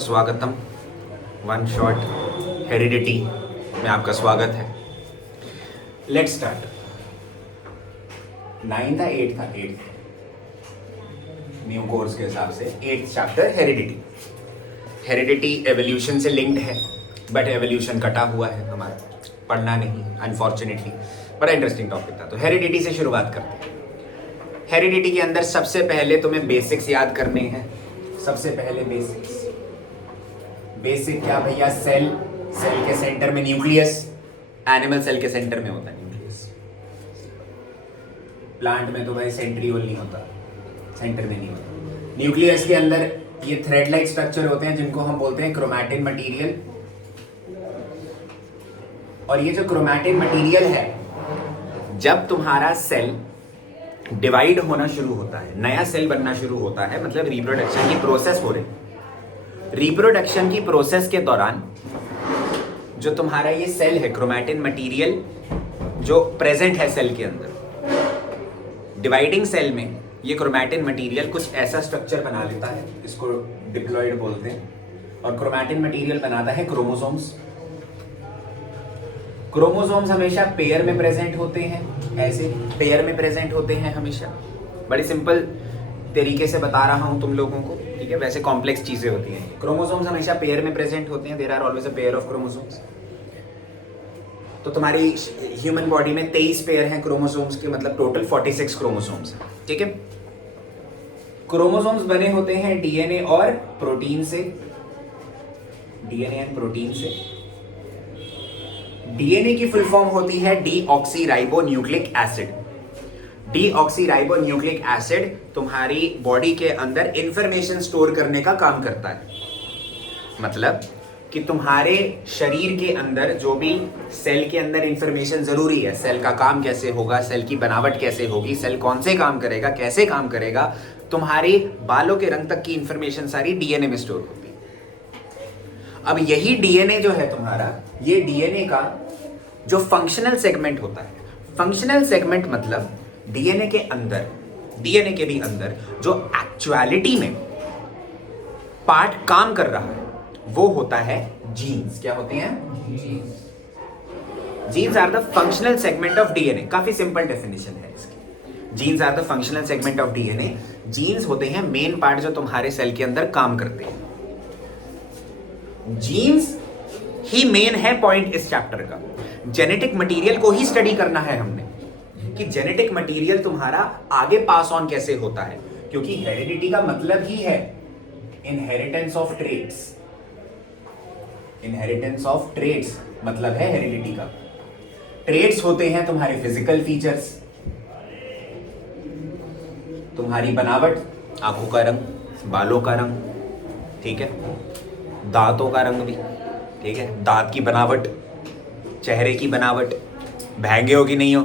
स्वागतम। One shot heredity में आपका स्वागत है। Let's start. 9 था 8 था 8 न्यू कोर्स के हिसाब से 8th chapter heredity. Heredity evolution से लिंक्ड है, बट एवोल्यूशन कटा हुआ है हमारा, पढ़ना नहीं अनफॉर्चुनेटली। बड़ा इंटरेस्टिंग टॉपिक था, तो हेरिडिटी से शुरुआत करते हैं। हेरिडिटी के अंदर सबसे पहले तुम्हें बेसिक्स याद करने हैं। सबसे पहले बेसिक क्या भैया? सेल के सेंटर में न्यूक्लियस। एनिमल सेल के सेंटर में होता है न्यूक्लियस। प्लांट में तो भाई सेंट्रियोल नहीं होता, सेंटर में नहीं होता। न्यूक्लियस के अंदर ये थ्रेड लाइक स्ट्रक्चर होते हैं जिनको हम बोलते हैं क्रोमैटिन मटेरियल। और ये जो क्रोमैटिन मटेरियल है, जब तुम्हारा सेल डिवाइड होना शुरू होता है, नया सेल बनना शुरू होता है, मतलब रिप्रोडक्शन की प्रोसेस हो रही है। रिप्रोडक्शन की प्रोसेस के दौरान जो तुम्हारा ये सेल है, क्रोमैटिन मटेरियल जो प्रेजेंट है सेल के अंदर, डिवाइडिंग सेल में ये क्रोमैटिन मटेरियल कुछ ऐसा स्ट्रक्चर बना लेता है, इसको डिप्लॉइड बोलते हैं। और क्रोमैटिन मटेरियल बनाता है क्रोमोसोम्स। क्रोमोसोम्स हमेशा पेयर में प्रेजेंट होते हैं, ऐसे पेयर में प्रेजेंट होते हैं हमेशा। बड़ी सिंपल तरीके से बता रहा हूं तुम लोगों को, ठीक है? वैसे कॉम्प्लेक्स चीजें होती हैं। क्रोमोसोम्स हमेशा पेयर में प्रेजेंट होते हैं। There are always a pair of chromosomes. तो तुम्हारी ह्यूमन बॉडी में 23 पेयर हैं क्रोमोसोम्स के, मतलब टोटल 46 क्रोमोसोम्स हैं, ठीक है? क्रोमोसोम्स बने होते हैं डीएनए और प्रोटीन से। डीएनए एंड प्रोटीन से। डीएनए की फुल फॉर्म होती है डीऑक्सीराइबोन्यूक्लिक एसिड। डीऑक्सीराइबोन्यूक्लिक एसिड तुम्हारी बॉडी के अंदर इंफॉर्मेशन स्टोर करने का काम करता है। मतलब कि तुम्हारे शरीर के अंदर जो भी सेल के अंदर इंफॉर्मेशन जरूरी है, सेल का काम कैसे होगा, सेल की बनावट कैसे होगी, सेल कौन से काम करेगा, कैसे काम करेगा, तुम्हारे बालों के रंग तक की इंफॉर्मेशन सारी डीएनए में स्टोर होती है। अब यही डीएनए जो है तुम्हारा, ये डीएनए का जो फंक्शनल सेगमेंट होता है, फंक्शनल सेगमेंट मतलब डीएनए के अंदर, डीएनए के भी अंदर जो एक्चुअलिटी में पार्ट काम कर रहा है, वो होता है जीन्स। क्या होते हैं? Genes are the functional segment of DNA. काफी सिंपल डेफिनेशन है इसकी। Genes are the functional segment of DNA. Genes होते हैं मेन पार्ट जो तुम्हारे सेल के अंदर काम करते हैं। जीन्स ही मेन है पॉइंट इस चैप्टर का। जेनेटिक मटेरियल को ही स्टडी करना है हमने, कि जेनेटिक मटेरियल तुम्हारा आगे पास ऑन कैसे होता है, क्योंकि हेरिडिटी का मतलब ही है inheritance of traits. Inheritance of traits मतलब है हेरिडिटी का। ट्रेट्स होते हैं तुम्हारे फिजिकल फीचर्स, तुम्हारी बनावट, आंखों का रंग, बालों का रंग, ठीक है, दांतों का रंग भी, ठीक है, दांत की बनावट, चेहरे की बनावट, भैंगे हो कि नहीं हो,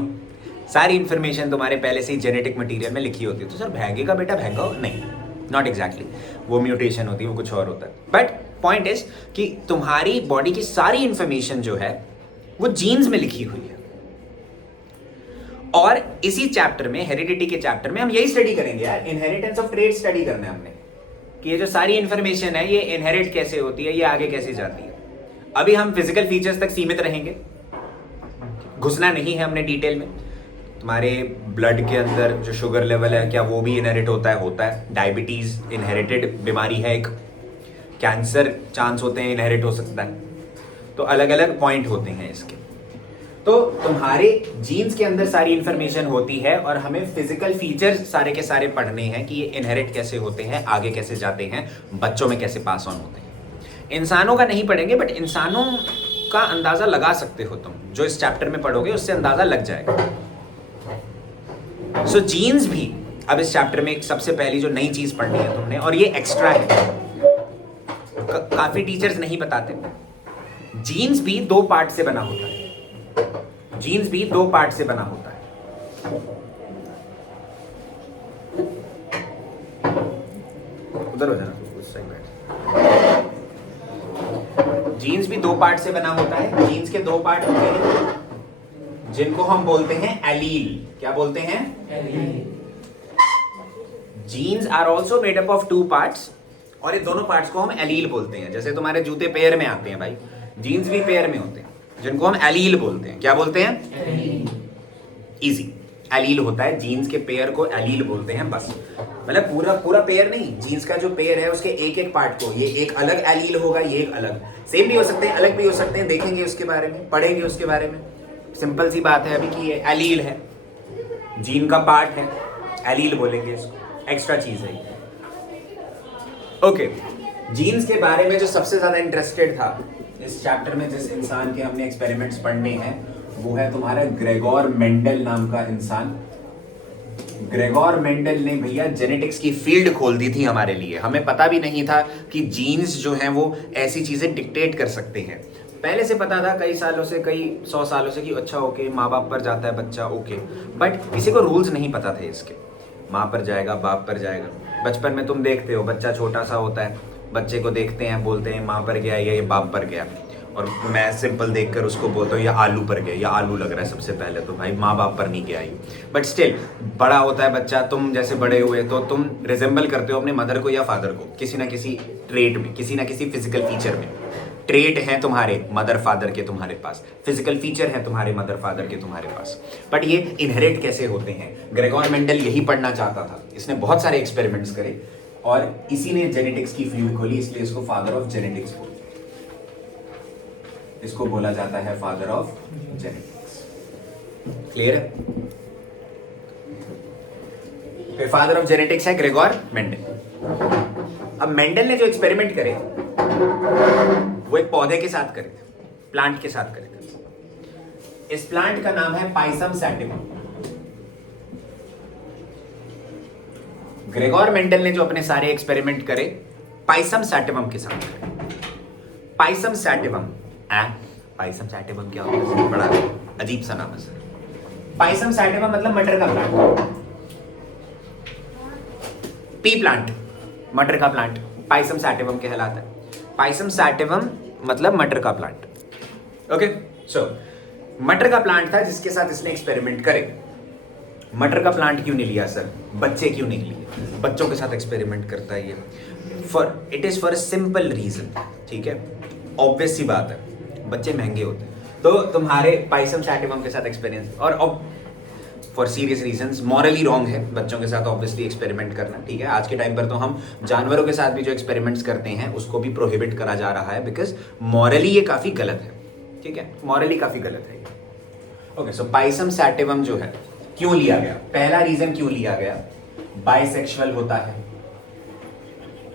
सारी इंफॉर्मेशन तुम्हारे पहले से ही जेनेटिक मटेरियल में लिखी होती है। तो सर भैंगे का बेटा भैंगा हो? नहीं, नॉट एग्जैक्टली, वो म्यूटेशन होती है, वो कुछ और होता है। बट पॉइंट इज कि तुम्हारी बॉडी की सारी इंफॉर्मेशन जो है वो जीन्स में लिखी हुई है। और इसी चैप्टर में, हेरिडिटी के चैप्टर में, हम यही स्टडी करेंगे यार, इनहेरिटेंस ऑफ ट्रेट स्टडी करना है हमने, कि ये जो सारी इंफॉर्मेशन है ये इनहेरिट कैसे होती है, ये आगे कैसे जाती है। अभी हम फिजिकल फीचर्स तक सीमित रहेंगे, घुसना नहीं है हमने डिटेल में। तुम्हारे ब्लड के अंदर जो शुगर लेवल है, क्या वो भी इनहेरिट होता है? होता है। डायबिटीज इनहेरिटेड बीमारी है एक। कैंसर चांस होते हैं इनहेरिट हो सकता है। तो अलग अलग पॉइंट होते हैं इसके। तो तुम्हारे जीन्स के अंदर सारी इंफॉर्मेशन होती है और हमें फिजिकल फीचर्स सारे के सारे पढ़ने हैं कि ये इनहेरिट कैसे होते हैं, आगे कैसे जाते हैं, बच्चों में कैसे पास ऑन होते हैं। इंसानों का नहीं पढ़ेंगे, बट इंसानों का अंदाजा लगा सकते हो तुम, जो इस चैप्टर में पढ़ोगे उससे अंदाजा लग जाएगा। सो जीन्स भी अब इस चैप्टर में एक सबसे पहली जो नई चीज पढ़नी है तुमने, और ये एक्स्ट्रा है, काफी टीचर्स नहीं बताते। जीन्स भी 2 पार्ट से बना होता है। जीन्स भी 2 पार्ट से बना होता है। उधर हो जाना, उस साइड बैठ। जीन्स भी 2 पार्ट से बना होता है। जीन्स के 2 पार्ट होते हैं जिनको हम बोलते हैं एलील। क्या बोलते हैं? Allele. Genes are also made up of 2 parts, और ये दोनों पार्ट्स को हम एलील बोलते हैं। जैसे तुम्हारे जूते पेयर में आते हैं भाई, जीन्स भी पेयर में होते हैं, जिनको हम एलील बोलते हैं। क्या बोलते हैं? इजी, एलील होता है, जीन्स के पेयर को एलील बोलते हैं बस। मतलब पूरा पूरा पेयर नहीं, जीन्स का जो पेयर है उसके एक एक पार्ट को, ये एक अलग एलील होगा, ये एक अलग, सेम भी हो सकते हैं, अलग भी हो सकते हैं, देखेंगे उसके बारे में, पढ़ेंगे उसके बारे में। सिंपल सी बात है अभी कि ये एलील है, जीन का पार्ट है, एलील बोलेंगे इसको, एक्स्ट्रा चीज है। ओके, जीन्स के बारे में जो सबसे ज्यादा इंटरेस्टेड था इस चैप्टर में, जिस इंसान के हमने एक्सपेरिमेंट्स पढ़ने हैं, वो है तुम्हारा ग्रेगोर मेंडल नाम का इंसान। ग्रेगोर मेंडल ने भैया जेनेटिक्स की फील्ड खोल दी थी हमारे लिए। हमें पता भी नहीं था कि जीन्स जो हैं वो ऐसी चीजें डिक्टेट कर सकते हैं। पहले से पता था कई सालों से, कई 100 सालों से कि अच्छा ओके माँ बाप पर जाता है बच्चा, ओके, बट किसी को रूल्स नहीं पता थे इसके। माँ पर जाएगा, बाप पर जाएगा। बचपन में तुम देखते हो बच्चा छोटा सा होता है, बच्चे को देखते हैं, बोलते हैं माँ पर गया या ये बाप पर गया, और मैं सिंपल देखकर उसको बोलता हूँ या आलू पर गया, या आलू लग रहा है सबसे पहले तो भाई माँ बाप पर नहीं गया ही। बट स्टिल बड़ा होता है बच्चा, तुम जैसे बड़े हुए तो तुम रिजेंबल करते हो अपने मदर को या फादर को किसी ना किसी ट्रेट में, किसी ना किसी फिजिकल फीचर में। ट्रेट हैं तुम्हारे मदर फादर के तुम्हारे पास, फिजिकल फीचर हैं तुम्हारे मदर फादर के तुम्हारे पास, बट ये इनहेरिट कैसे होते हैं? ग्रेगोर मेंडल यही पढ़ना चाहता था। इसने बहुत सारे एक्सपेरिमेंट्स करे और इसी ने जेनेटिक्स की फील्ड खोली, इसलिए इसको फादर ऑफ जेनेटिक्स बोलते हैं। इसको बोला जाता है फादर ऑफ जेनेटिक्स। क्लियर है? फिर फादर ऑफ जेनेटिक्स है ग्रेगोर मेंडल। अब मेंडल ने जो एक्सपेरिमेंट करे वो एक पौधे के साथ करे थे, प्लांट के साथ करे थे। इस प्लांट का नाम है पाइसम सैटिवम। ग्रेगोर मेंडल ने जो अपने सारे एक्सपेरिमेंट करे पाइसम सैटिवम के साथ करे। पाइसम सैटिवम, पाइसम सैटिवम क्या होता है? बड़ा अजीब सा नाम है सर। पाइसम सैटिवम मतलब मटर का प्लांट, पी प्लांट, मटर का प्लांट पाइसम सैटिवम कहलाता है। पाइसम सैटिवम मतलब मटर का प्लांट। ओके, सो मटर का प्लांट था जिसके साथ इसने एक्सपेरिमेंट करे। मटर का प्लांट क्यों नहीं लिया सर? बच्चे क्यों नहीं लिए? बच्चों के साथ एक्सपेरिमेंट करता है ये। It is for a simple reason, ठीक है, ऑब्वियस सी बात है, बच्चे महंगे होते हैं। तो तुम्हारे पाइसम सैटिवम के साथ एक्सपीरियंस, और for serious reasons morally wrong है बच्चों के साथ ऑब्वियसली एक्सपेरिमेंट करना, ठीक है। आज के टाइम पर तो हम जानवरों के साथ भी जो एक्सपेरिमेंट्स करते हैं उसको भी प्रोहिबिट करा जा रहा है, बिकॉज मॉरली ये काफी गलत है, ठीक है, मॉरली काफी गलत है। ओके, सो पाइसम सैटिवम जो है क्यों लिया गया? पहला रीजन क्यों लिया गया, बाइसेक्सुअल होता है।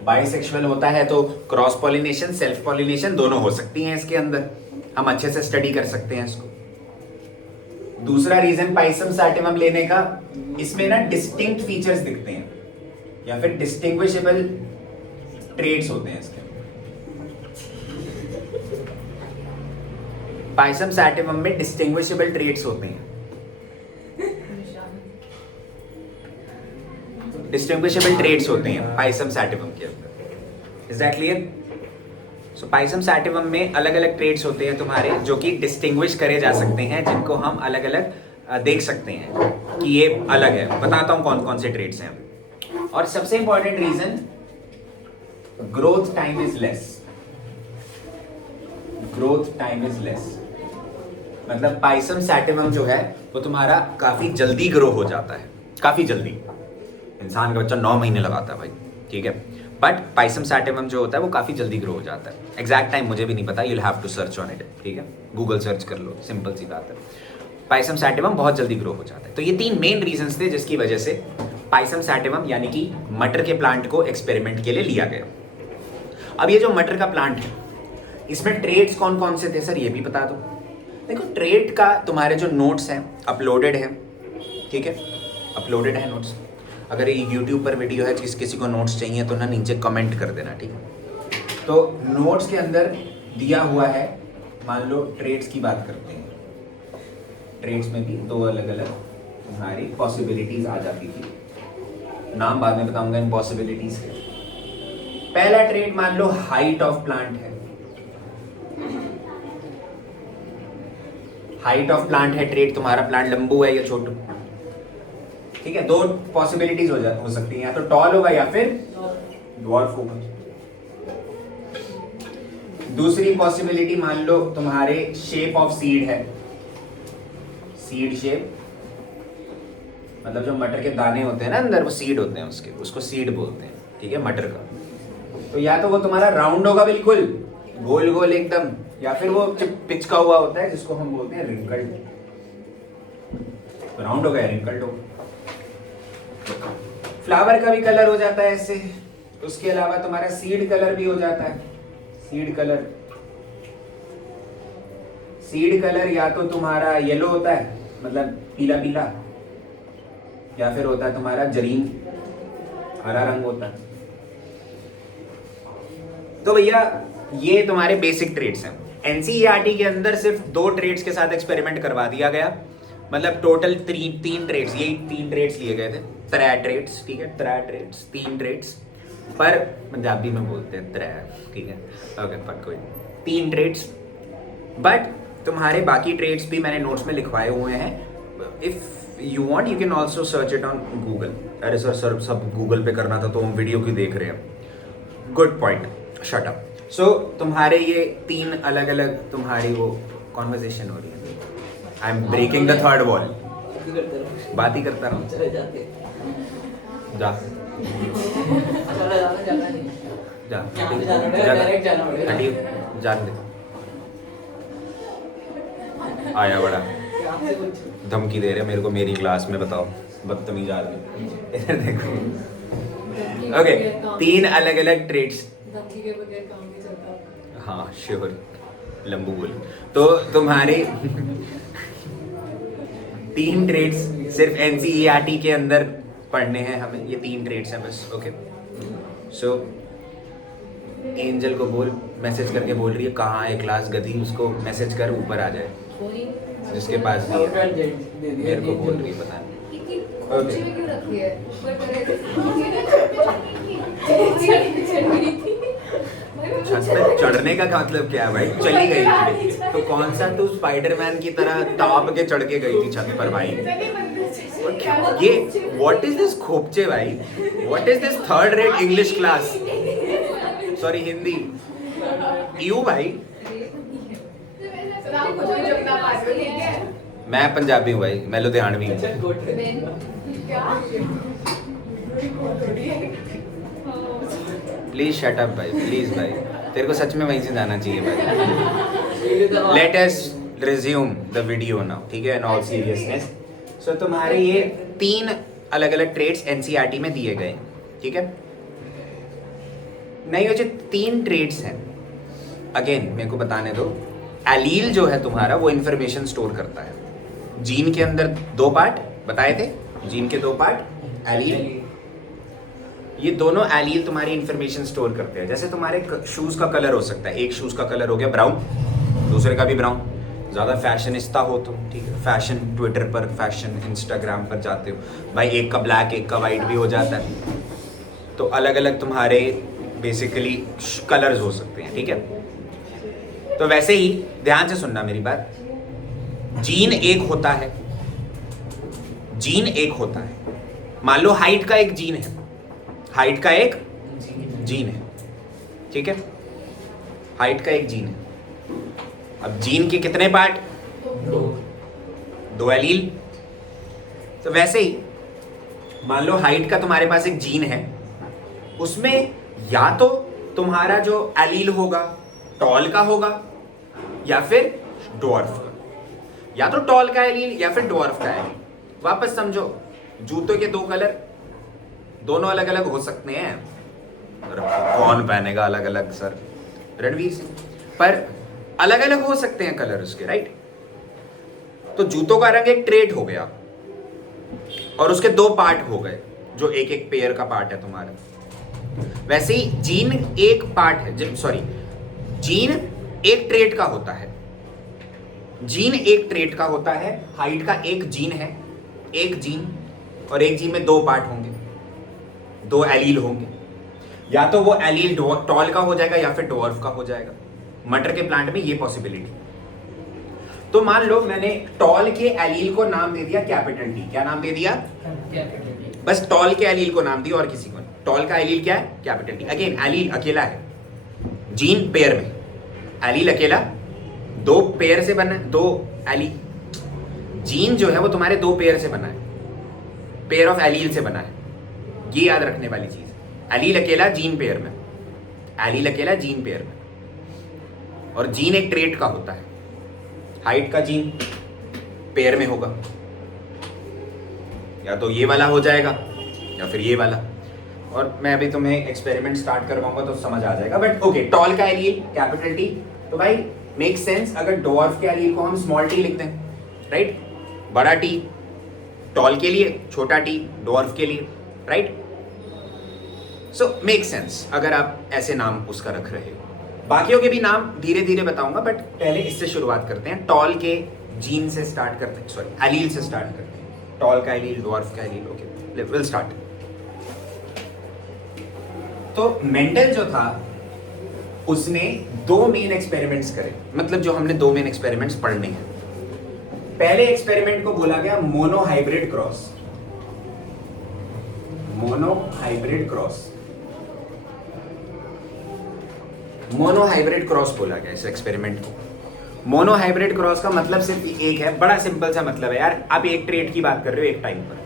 बाइसेक्सुअल होता है तो क्रॉस पॉलिनेशन, सेल्फ पॉलिनेशन दोनों हो सकती हैं इसके अंदर, हम अच्छे से स्टडी कर सकते हैं इसको। दूसरा रीजन पाइसम सैटिवम लेने का, इसमें ना डिस्टिंक्ट फीचर्स दिखते हैं या फिर डिस्टिंग्विशेबल ट्रेड्स होते हैं इसके। पाइसम सैटिवम में डिस्टिंग्विशेबल ट्रेड्स होते हैं, डिस्टिंग्विशेबल ट्रेड्स होते हैं पाइसम सैटिवम के अंदर। Is that clear? So Pisum sativum में अलग अलग ट्रेड्स होते हैं तुम्हारे जो कि डिस्टिंग्विश करे जा सकते हैं, जिनको हम अलग अलग देख सकते हैं कि ये अलग है। बताता हूं कौन कौन से ट्रेड्स हैं। और सबसे important reason, growth time is less. Growth time is less मतलब पाइसम सैटिवम जो है वो तुम्हारा काफी जल्दी ग्रो हो जाता है, काफी जल्दी। इंसान का बच्चा 9 महीने लगाता है भाई, ठीक है, बट पाइसम सैटिवम जो होता है वो काफी जल्दी ग्रो हो जाता है। एग्जैक्ट टाइम मुझे भी नहीं पता, you'll have to search on it, ठीक है, गूगल सर्च कर लो, सिंपल सी बात है। पाइसम सैटिवम बहुत जल्दी ग्रो हो जाता है। तो ये 3 मेन रीजंस थे जिसकी वजह से पाइसम सैटिवम यानी कि मटर के प्लांट को एक्सपेरिमेंट के लिए लिया गया। अब ये जो मटर का प्लांट है इसमें ट्रेड्स कौन कौन से थे सर, ये भी बता दो। देखो ट्रेड का तुम्हारे जो नोट्स हैं अपलोडेड है, ठीक है, अपलोडेड है नोट्स। अगर ये यूट्यूब पर वीडियो है, किसी को नोट्स चाहिए तो ना नीचे कमेंट कर देना, ठीक है। तो नोट्स के अंदर दिया हुआ है, मान लो ट्रेड्स की बात करते हैं, ट्रेड्स में भी 2 अलग अलग तुम्हारी पॉसिबिलिटीज आ जाती थी, नाम बाद में बताऊंगा इन पॉसिबिलिटीज के। पहला ट्रेड मान लो हाइट ऑफ प्लांट है, हाइट ऑफ प्लांट है ट्रेड तुम्हारा, प्लांट लंबू है या छोटू, ठीक है। 2 पॉसिबिलिटीज हो सकती हैं, या तो टॉल होगा या फिर ड्वार्फ होगा। दूसरी पॉसिबिलिटी मान लो तुम्हारे शेप ऑफ सीड है, सीड शेप, मतलब जो मटर के दाने होते हैं ना अंदर, वो सीड होते हैं उसके, उसको सीड बोलते हैं, ठीक है, मटर का। तो या तो वो तुम्हारा राउंड होगा बिल्कुल गोल गोल एकदम, या फिर वो पिचका हुआ होता है जिसको हम बोलते हैं रिंकल्ड। राउंड होगा या रिंकल्ड होगा। फ्लावर का भी कलर हो जाता है ऐसे, उसके अलावा तुम्हारा सीड कलर भी हो जाता है। सीड कलर, सीड कलर या तो तुम्हारा येलो होता है, मतलब पीला पीला, या फिर होता है तुम्हारा जरीन, हरा रंग होता है। तो भैया ये तुम्हारे बेसिक ट्रेड्स हैं। एनसीईआरटी के अंदर सिर्फ 2 ट्रेड्स के साथ एक्सपेरिमेंट करवा दिया गया, मतलब टोटल 3 ट्रेड्स, यही 3 ट्रेड्स लिए गए थे, 3 ट्रेड्स, ठीक है, 3 ट्रेड्स, 3 ट्रेड्स, पर पंजाबी में बोलते हैं 3, ठीक है, ओके, पर कोई 3 ट्रेड्स। बट तुम्हारे बाकी ट्रेड्स भी मैंने नोट्स में लिखवाए हुए हैं, if you want you can also search it on Google. अरे सर सब गूगल पे करना था तो हम वीडियो क्यों देख रहे हैं। Good point, shut up. So तुम्हारे ये 3 अलग अलग तुम्हारी वो कॉन्वर्सेशन हो रही है, I am breaking the third wall, बात ही करता रहूं। जा जान दे, आया बड़ा धमकी दे रहे मेरे को मेरी क्लास में, बताओ बदतमीज आदमी। इधर देखो, ओके, 3 अलग अलग ट्रेड्स। धमकी के बगैर काम नहीं चलता। हाँ श्योर, लंबू बोल। तो तुम्हारे 3 ट्रेड्स सिर्फ एनसीईआरटी के अंदर पढ़ने हैं हमें, ये 3 ट्रेड्स हैं बस, ओके। सो एंजल को बोल, मैसेज करके बोल रही है कहाँ है क्लास गधी, उसको मैसेज कर ऊपर आ जाए, जिसके पास भी है। मेरे को बोल रही है पता नहीं, छत पे चढ़ने का मतलब क्या है भाई, चली गई थी तो कौन सा तू स्पाइडरमैन की तरह टाप के चढ़ के गई थी छत पर भाई। ये व्हाट इज दिस खोपचे भाई, what is this 3rd rate English class, sorry Hindi, you भाई। मैं पंजाबी हूँ भाई, मैं लुधियानवी हूँ। प्लीज शट अप भाई, प्लीज भाई, तेरे को सच में वहीं से जाना चाहिए भाई। Let us resume the video now, ठीक है, इन ऑल सीरियसनेस। सो तुम्हारे ये 3 अलग अलग ट्रेड्स एनसीईआरटी में दिए गए, ठीक है। नहीं, ये जो 3 ट्रेड्स हैं, अगेन मेरे को बताने दो, एलील जो है तुम्हारा वो इंफॉर्मेशन स्टोर करता है। जीन के अंदर 2 पार्ट बताए थे, जीन के 2 पार्ट, एलील, ये दोनों एलील तुम्हारी इंफॉर्मेशन स्टोर करते हैं। जैसे तुम्हारे शूज का कलर हो सकता है, एक शूज का कलर हो गया ब्राउन, दूसरे का भी ब्राउन। ज़्यादा फैशनिस्ता हो तुम, ठीक है, फैशन ट्विटर पर, फैशन इंस्टाग्राम पर जाते हो भाई, एक का ब्लैक एक का वाइट भी हो जाता है। तो अलग अलग तुम्हारे बेसिकली कलर्स हो सकते हैं, ठीक है। तो वैसे ही ध्यान से सुनना मेरी बात, जीन एक होता है, जीन एक होता है। मान लो हाइट का एक जीन है, हाइट का एक जीन है, ठीक है, हाइट का एक जीन है। अब जीन के कितने पार्ट, 2 एलील। तो वैसे ही मान लो हाइट का तुम्हारे पास एक जीन है, उसमें या तो तुम्हारा जो एलील होगा टॉल का होगा या फिर ड्वार्फ का, या तो टॉल का एलील या फिर ड्वार्फ का एलील। वापस समझो, जूतों के 2 कलर दोनों अलग अलग हो सकते हैं, कौन पहनेगा अलग अलग सर, रणवीर सिंह, पर अलग अलग हो सकते हैं कलर उसके, राइट। तो जूतों का रंग एक ट्रेड हो गया और उसके 2 पार्ट हो गए, जो एक एक पेयर का पार्ट है तुम्हारा। वैसे ही जीन एक पार्ट है, सॉरी, जीन एक ट्रेड का होता है, जीन एक ट्रेड का होता है। हाइट का एक जीन है, एक जीन, और एक जीन में 2 पार्ट होंगे, 2 एलील होंगे। या तो वो एलील टॉल का हो जाएगा या फिर ड्वार्फ का हो जाएगा। मटर के प्लांट में ये पॉसिबिलिटी। तो मान लो मैंने टॉल के एलील को नाम दे दिया कैपिटल टी। क्या नाम दे दिया? बस टॉल के एलील को नाम दिया और किसी को। टॉल का एलील क्या है? Capital T. अगेन एलील अकेला है, जीन पेयर में, एलील अकेला दो पेयर से बना है, दो एली जीन जो है वो तुम्हारे दो पेयर से बना है, पेयर ऑफ एलील से बना है। ये याद रखने वाली चीज, एलील अकेला जीन पेयर में, एलील अकेला जीन पेयर में। और जीन एक ट्रेट का होता है, हाइट का जीन पेयर में होगा, या तो ये वाला हो जाएगा या फिर ये वाला। और मैं अभी तुम्हें एक्सपेरिमेंट स्टार्ट करवाऊंगा तो समझ आ जाएगा। बट ओके, टॉल का एलील कैपिटल टी, तो भाई मेक सेंस अगर डॉर्फ के एलील को हम स्मॉल टी लिखते हैं, राइट? बड़ा टी टॉल के लिए, छोटा टी डॉर्फ के लिए, राइट? सो मेक सेंस अगर आप ऐसे नाम उसका रख रहे हो। बाकियों के भी नाम धीरे धीरे बताऊंगा, बट पहले इससे शुरुआत करते हैं। टॉल के जीन से स्टार्ट करते हैं, सॉरी एलील से स्टार्ट करते हैं। टॉल का एलील, डॉर्फ का एलील, ओके विल स्टार्ट। तो मेंडल जो था उसने दो मेन एक्सपेरिमेंट्स करे, मतलब जो हमने दो मेन एक्सपेरिमेंट्स पढ़ने हैं। पहले एक्सपेरिमेंट को बोला गया monohybrid cross, monohybrid cross, monohybrid cross बोला गया इस एक्सपेरिमेंट को। मोनोहाइब्रिड क्रॉस का मतलब सिर्फ एक है, बड़ा सिंपल सा मतलब है यार। आप एक ट्रेट की बात कर रहे हो, एक टाइम पर,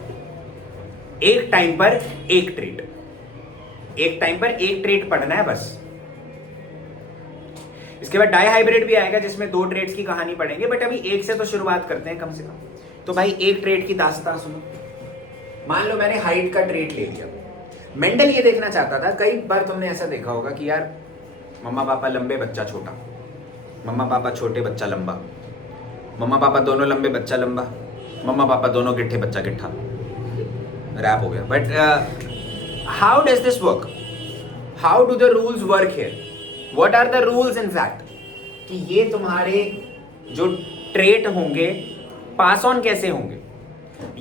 एक टाइम पर एक ट्रेट, एक टाइम पर एक ट्रेट पढ़ना है बस। इसके बाद डाईहाइब्रिड भी आएगा जिसमें दो ट्रेड्स की कहानी पढ़ेंगे, बट अभी एक से तो शुरुआत करते हैं कम से कम। तो भाई एक ट्रेड की दास्तां सुनो। मान लो मैंने हाइट का ट्रेड ले लिया। मेंडल ये देखना चाहता था, कई बार तुमने ऐसा देखा होगा कि यार मम्मा पापा लंबे बच्चा छोटा, मम्मा पापा छोटे बच्चा लंबा, मम्मा पापा दोनों लंबे बच्चा लंबा, मम्मा पापा दोनों गिट्ठे बच्चा गिट्ठा, रैप हो गया। But how does this work? How do the rules work here? What are the rules in fact? कि ये तुम्हारे जो ट्रेट होंगे पास ऑन कैसे होंगे,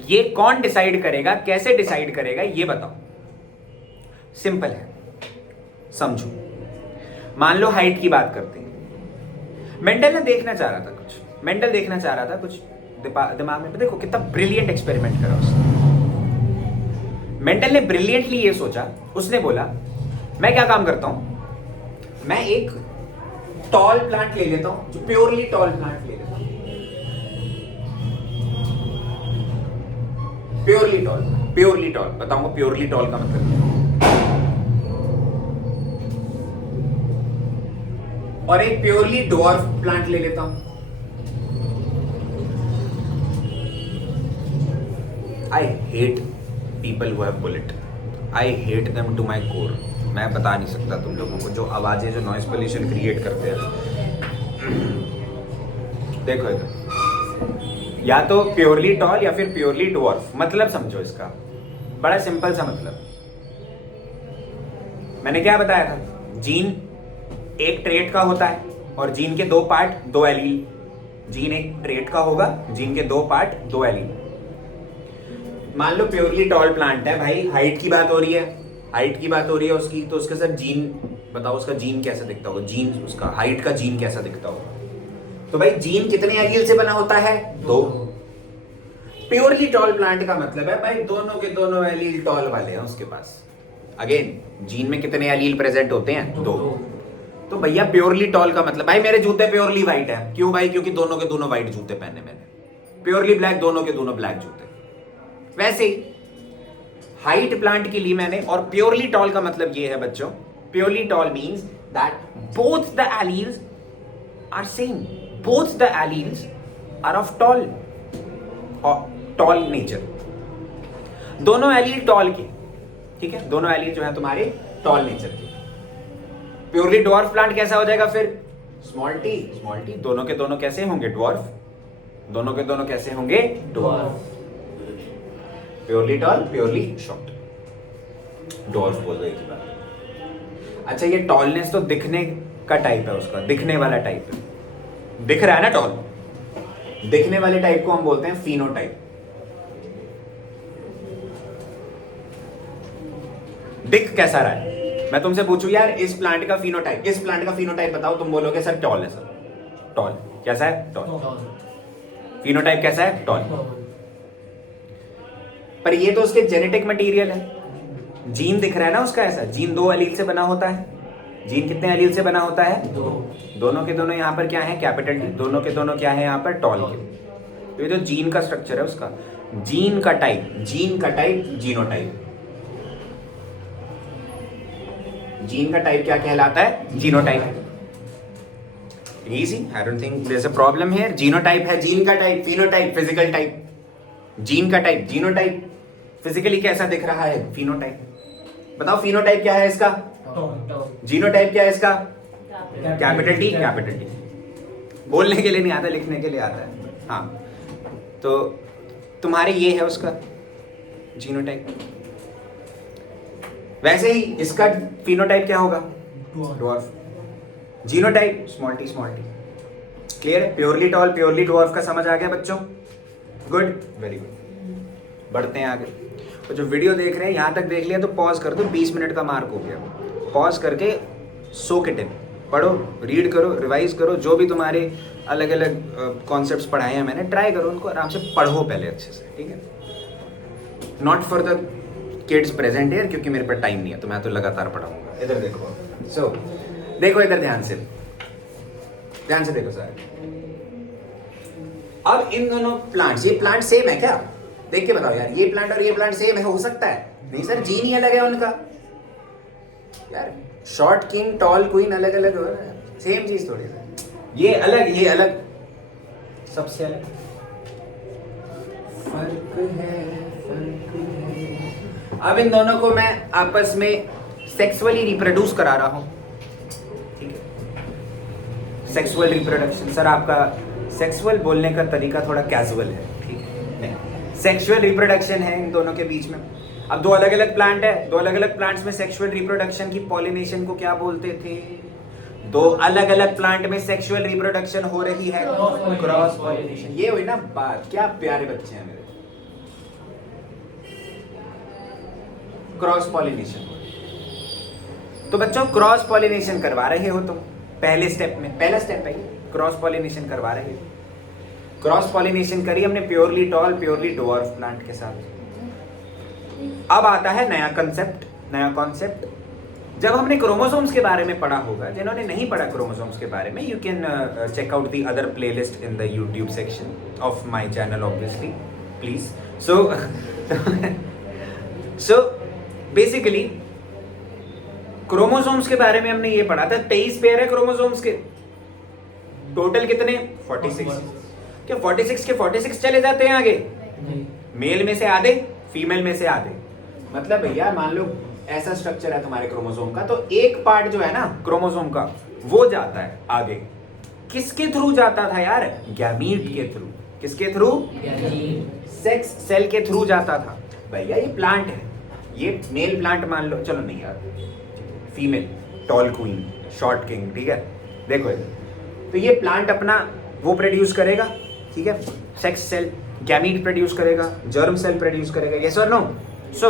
ये कौन डिसाइड करेगा, कैसे डिसाइड करेगा, ये बताओ। सिंपल है, समझो। मान लो हाइट की बात करते हैं। मेंडल ने देखना चाह रहा था कुछ, मेंडल देखना चाह रहा था कुछ दिमाग में। देखो कितना ब्रिलियंट एक्सपेरिमेंट करा उसने। मेंडल ने ब्रिलियंटली ये सोचा, उसने बोला मैं क्या काम करता हूं, मैं एक टॉल प्लांट ले लेता हूं, जो प्योरली टॉल प्लांट ले लेता हूं, प्योरली टॉल। प्योरली टॉल बताऊंगा प्योरली टॉल का मतलब क्या है। और एक प्योरली डॉर्फ प्लांट ले लेता हूं। I hate people who have bullet, I hate them to my core. मैं बता नहीं सकता तुम लोगों को, जो आवाजें, जो नॉइस पोल्यूशन क्रिएट करते हैं। देखो इधर, या तो प्योरली टॉल या फिर प्योरली डॉर्फ। मतलब समझो इसका, बड़ा सिंपल सा मतलब। मैंने क्या बताया था, जीन एक ट्रेट का होता है और जीन के दो पार्ट दो एलील। जीन एक ट्रेट का होगा, जीन के दो पार्ट दो एलील। मान लो प्योरली टॉल प्लांट है भाई, हाइट की बात हो रही है, हाइट की बात हो रही है उसकी, तो उसके साथ जीन बताओ, उसका जीन कैसा दिखता होगा, जीन उसका हाइट का जीन कैसा दिखता होगा। तो भाई जीन कितने एलील से बना होता है? दो। प्योरली टॉल प्लांट का मतलब है भाई दोनों के दोनों एलील टॉल वाले हैं उसके पास। अगेन जीन में कितने एलील प्रेजेंट होते हैं? दो। तो भैया प्योरली टॉल का मतलब, भाई मेरे जूते प्योरली व्हाइट है, क्यों भाई? क्योंकि दोनों के दोनों व्हाइट जूते पहने मैंने। प्योरली ब्लैक, दोनों के दोनों ब्लैक जूते। वैसे ही हाइट प्लांट के लिए मैंने, और प्योरली टॉल का मतलब ये है बच्चों, purely tall means that both the alleles are same, both the alleles are of tall nature. दोनों एलील टॉल के, ठीक है, दोनों एलील जो है तुम्हारे टॉल नेचर के। प्योरली डॉर्फ प्लांट कैसा हो जाएगा फिर? Small t, small t. दोनों के दोनों कैसे होंगे? डॉर्फ। दोनों के दोनों कैसे होंगे? Dwarf. Purely tall, purely short, dwarf बोल रही थी बात। अच्छा, ये टॉलनेस तो दिखने का टाइप है उसका, दिखने वाला टाइप है। दिख रहा है ना टॉल, दिखने वाले टाइप को हम बोलते हैं फिनोटाइप। दिख कैसा रहा है? मैं तुमसे पूछूं यार इस प्लांट का फिनोटाइप, इस प्लांट का फिनोटाइप बताओ, तुम बोलोगे सर टॉल है सर। टॉल कैसा है? टॉल। फिनोटाइप कैसा है? टॉल। पर ये तो उसके जेनेटिक मटेरियल है, जीन दिख रहा है ना उसका ऐसा, जीन दो एलील से बना होता है, जीन कितने एलील से बना होता है? दोनों के दोनों यहाँ पर क्या है? Capital T. दोनों के दोनों क्या है यहाँ पर? टॉल के। तो ये जो जीन का स्ट्रक्चर है उसका, जीन का टाइप जीनोटाइप। जीन का टाइप क्या कहलाता है? Genotype. Easy, I don't think there is a problem here. Genotype है जीन का type, phenotype physical type. Gene का टाइप जीनोटाइप, फिजिकली कैसा दिख रहा है? फिनोटाइप। बताओ फिनोटाइप क्या है इसका? जीनोटाइप क्या है इसका? Capital T. बोलने के लिए नहीं आता, लिखने के लिए आता है। हाँ, तो तुम्हारे ये है उसका जीनोटाइप। वैसे ही इसका फिनोटाइप क्या होगा? Dwarf. Genotype small T. Clear है? प्योरली टॉल, प्योरली ड्वार्फ का समझ आ गया बच्चों? Good, very good. बढ़ते हैं आगे। तो जो वीडियो देख रहे हैं यहाँ तक देख लिया तो पॉज कर दो, 20 मिनट का मार्क हो गया। पॉज करके सोक इट इन, पढ़ो, रीड करो, रिवाइज करो, जो भी तुम्हारे अलग अलग कॉन्सेप्ट्स पढ़ाए हैं मैंने, ट्राई करो उनको, आराम से पढ़ो पहले अच्छे से, ठीक है? Not for the kids present year, क्योंकि मेरे पास टाइम नहीं है, तो मैं तो लगातार पढ़ाऊंगा। इधर देखो, देखो इधर ध्यान से देखो सर। अब इन दोनों प्लांट्स, ये प्लांट सेम है क्या? देख के बताओ यार, ये प्लांट और ये प्लांट सेम है? हो सकता है? नहीं सर, जीन ही अलग है उनका यार। शॉर्ट किंग, टॉल क्वीन अलग अलग हो रहा है, सेम चीज थोड़ी है। ये अलग, सबसे अलग फर्क है। अब इन दोनों को मैं आपस में सेक्सुअली रिप्रोड्यूस करा रहा हूं, ठीक है? Sexual reproduction. सर आपका सेक्सुअल बोलने का तरीका थोड़ा कैजुअल है, ठीक है? नहीं, सेक्सुअल रिप्रोडक्शन है इन दोनों के बीच में। अब दो अलग अलग प्लांट है, दो अलग अलग प्लांट्स में सेक्सुअल रिप्रोडक्शन की पॉलिनेशन को क्या बोलते थे? दो अलग अलग प्लांट में सेक्सुअल रिप्रोडक्शन हो रही है, क्रॉस पॉलिनेशन। ये हुई ना बात। क्या प्यारे बच्चे हैं मेरे, क्रॉस पॉलिनेशन। तो बच्चों क्रॉस पॉलिनेशन करवा रहे हो तुम पहले स्टेप में, पहला स्टेप है क्रॉस पॉलिनेशन करवा रहे हो। क्रॉस पॉलिनेशन करी हमने purely tall, purely dwarf plant के साथ। अब आता है नया कॉन्सेप्ट। जब हमने क्रोमोसोम्स के बारे में पढ़ा होगा, जिन्होंने नहीं पढ़ा क्रोमोसोम्स के बारे में, you can check out the other playlist in the YouTube section of my channel obviously, please. So basically chromosomes के बारे में हमने ये पढ़ा था, 23 पेयर है क्रोमोसोम्स के। टोटल कितने? 46। क्या 46 के 46 चले जाते हैं आगे? मेल में से आधे, फीमेल में से आधे। मतलब भैया मान लो ऐसा स्ट्रक्चर है तुम्हारे क्रोमोसोम का, तो एक पार्ट जो है ना क्रोमोसोम का, वो जाता है आगे। किसके थ्रू जाता था यार? गैमीट के थ्रू। किसके थ्रू? सेक्स सेल के थ्रू जाता था। भैया ये प्लांट है, ये मेल प्लांट मान लो, चलो नहीं यार, female tall queen, short king, ठीक है? देखो तो ये प्लांट अपना वो प्रोड्यूस करेगा, ठीक है? सेक्स सेल, गैमीट प्रोड्यूस करेगा, जर्म सेल प्रोड्यूस करेगा, यस और नो? सो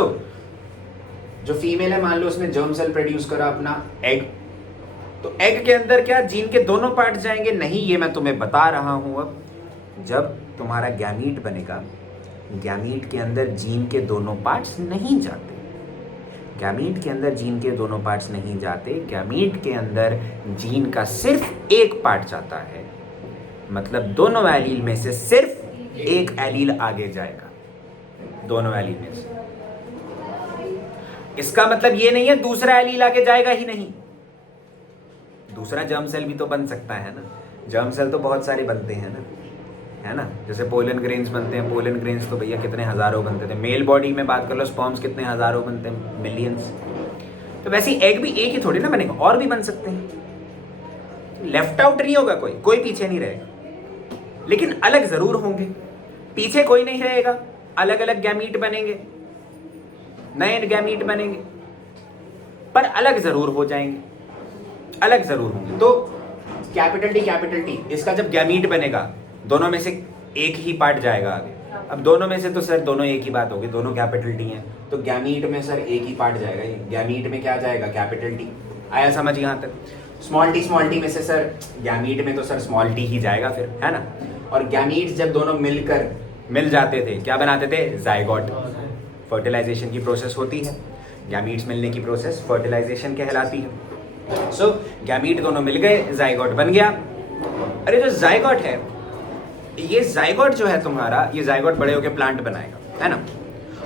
जो फीमेल है मान लो उसने जर्म सेल प्रोड्यूस करा अपना एग, तो एग के अंदर क्या जीन के दोनों पार्ट जाएंगे? नहीं, ये मैं तुम्हें बता रहा हूं। अब जब तुम्हारा गैमीट बनेगा, गैमीट के अंदर जीन के दोनों पार्ट्स नहीं जाते। गैमीट के अंदर जीन के दोनों पार्ट्स नहीं जाते, गैमीट के अंदर जीन का सिर्फ एक पार्ट जाता है। मतलब दोनों एलील में से सिर्फ एक एलील आगे जाएगा, दोनों एलील में से। इसका मतलब ये नहीं है दूसरा एलील आगे जाएगा ही नहीं। दूसरा जर्म सेल भी तो बन सकता है ना, जर्म सेल तो बहुत सारे बनते हैं ना, है ना? जैसे पोलन ग्रेन्स बनते हैं, पोलन ग्रेन्स तो भैया कितने हजारों बनते थे। मेल बॉडी में बात कर लो, स्पर्म्स कितने हजारों बनते हैं, मिलियंस। तो वैसे ही एग भी एक ही थोड़ी ना बनेगा, और भी बन सकते हैं। लेफ्ट आउट नहीं होगा कोई पीछे नहीं रहेगा, लेकिन अलग जरूर होंगे। पीछे कोई नहीं रहेगा, अलग अलग गैमीट बनेंगे, नए गैमीट बनेंगे, पर अलग जरूर हो जाएंगे, अलग जरूर होंगे। तो कैपिटल टी इसका जब गैमीट बनेगा, दोनों में से एक ही पार्ट जाएगा आगे। अब दोनों में से तो सर दोनों एक ही बात होगी, दोनों कैपिटल टी हैं, तो गैमीट में सर एक ही पार्ट जाएगा। गैमीट में क्या जाएगा? Capital T. आया समझ यहाँ तक? स्मॉल टी में से सर गैमीट में तो सर स्मॉल टी ही जाएगा फिर, है ना? और गैमीट जब दोनों मिल जाते थे, क्या बनाते थे? जाइगोट। फर्टिलाइजेशन की प्रोसेस होती है, गैमीट्स मिलने की प्रोसेस फर्टिलाइजेशन कहलाती है। सो गैमीट दोनों मिल गए, जाइगोट बन गया। अरे जो जाइगोट है, ये जाइगोट जो है तुम्हारा, ये जाइगोट बड़े होकर प्लांट बनाएगा, है ना।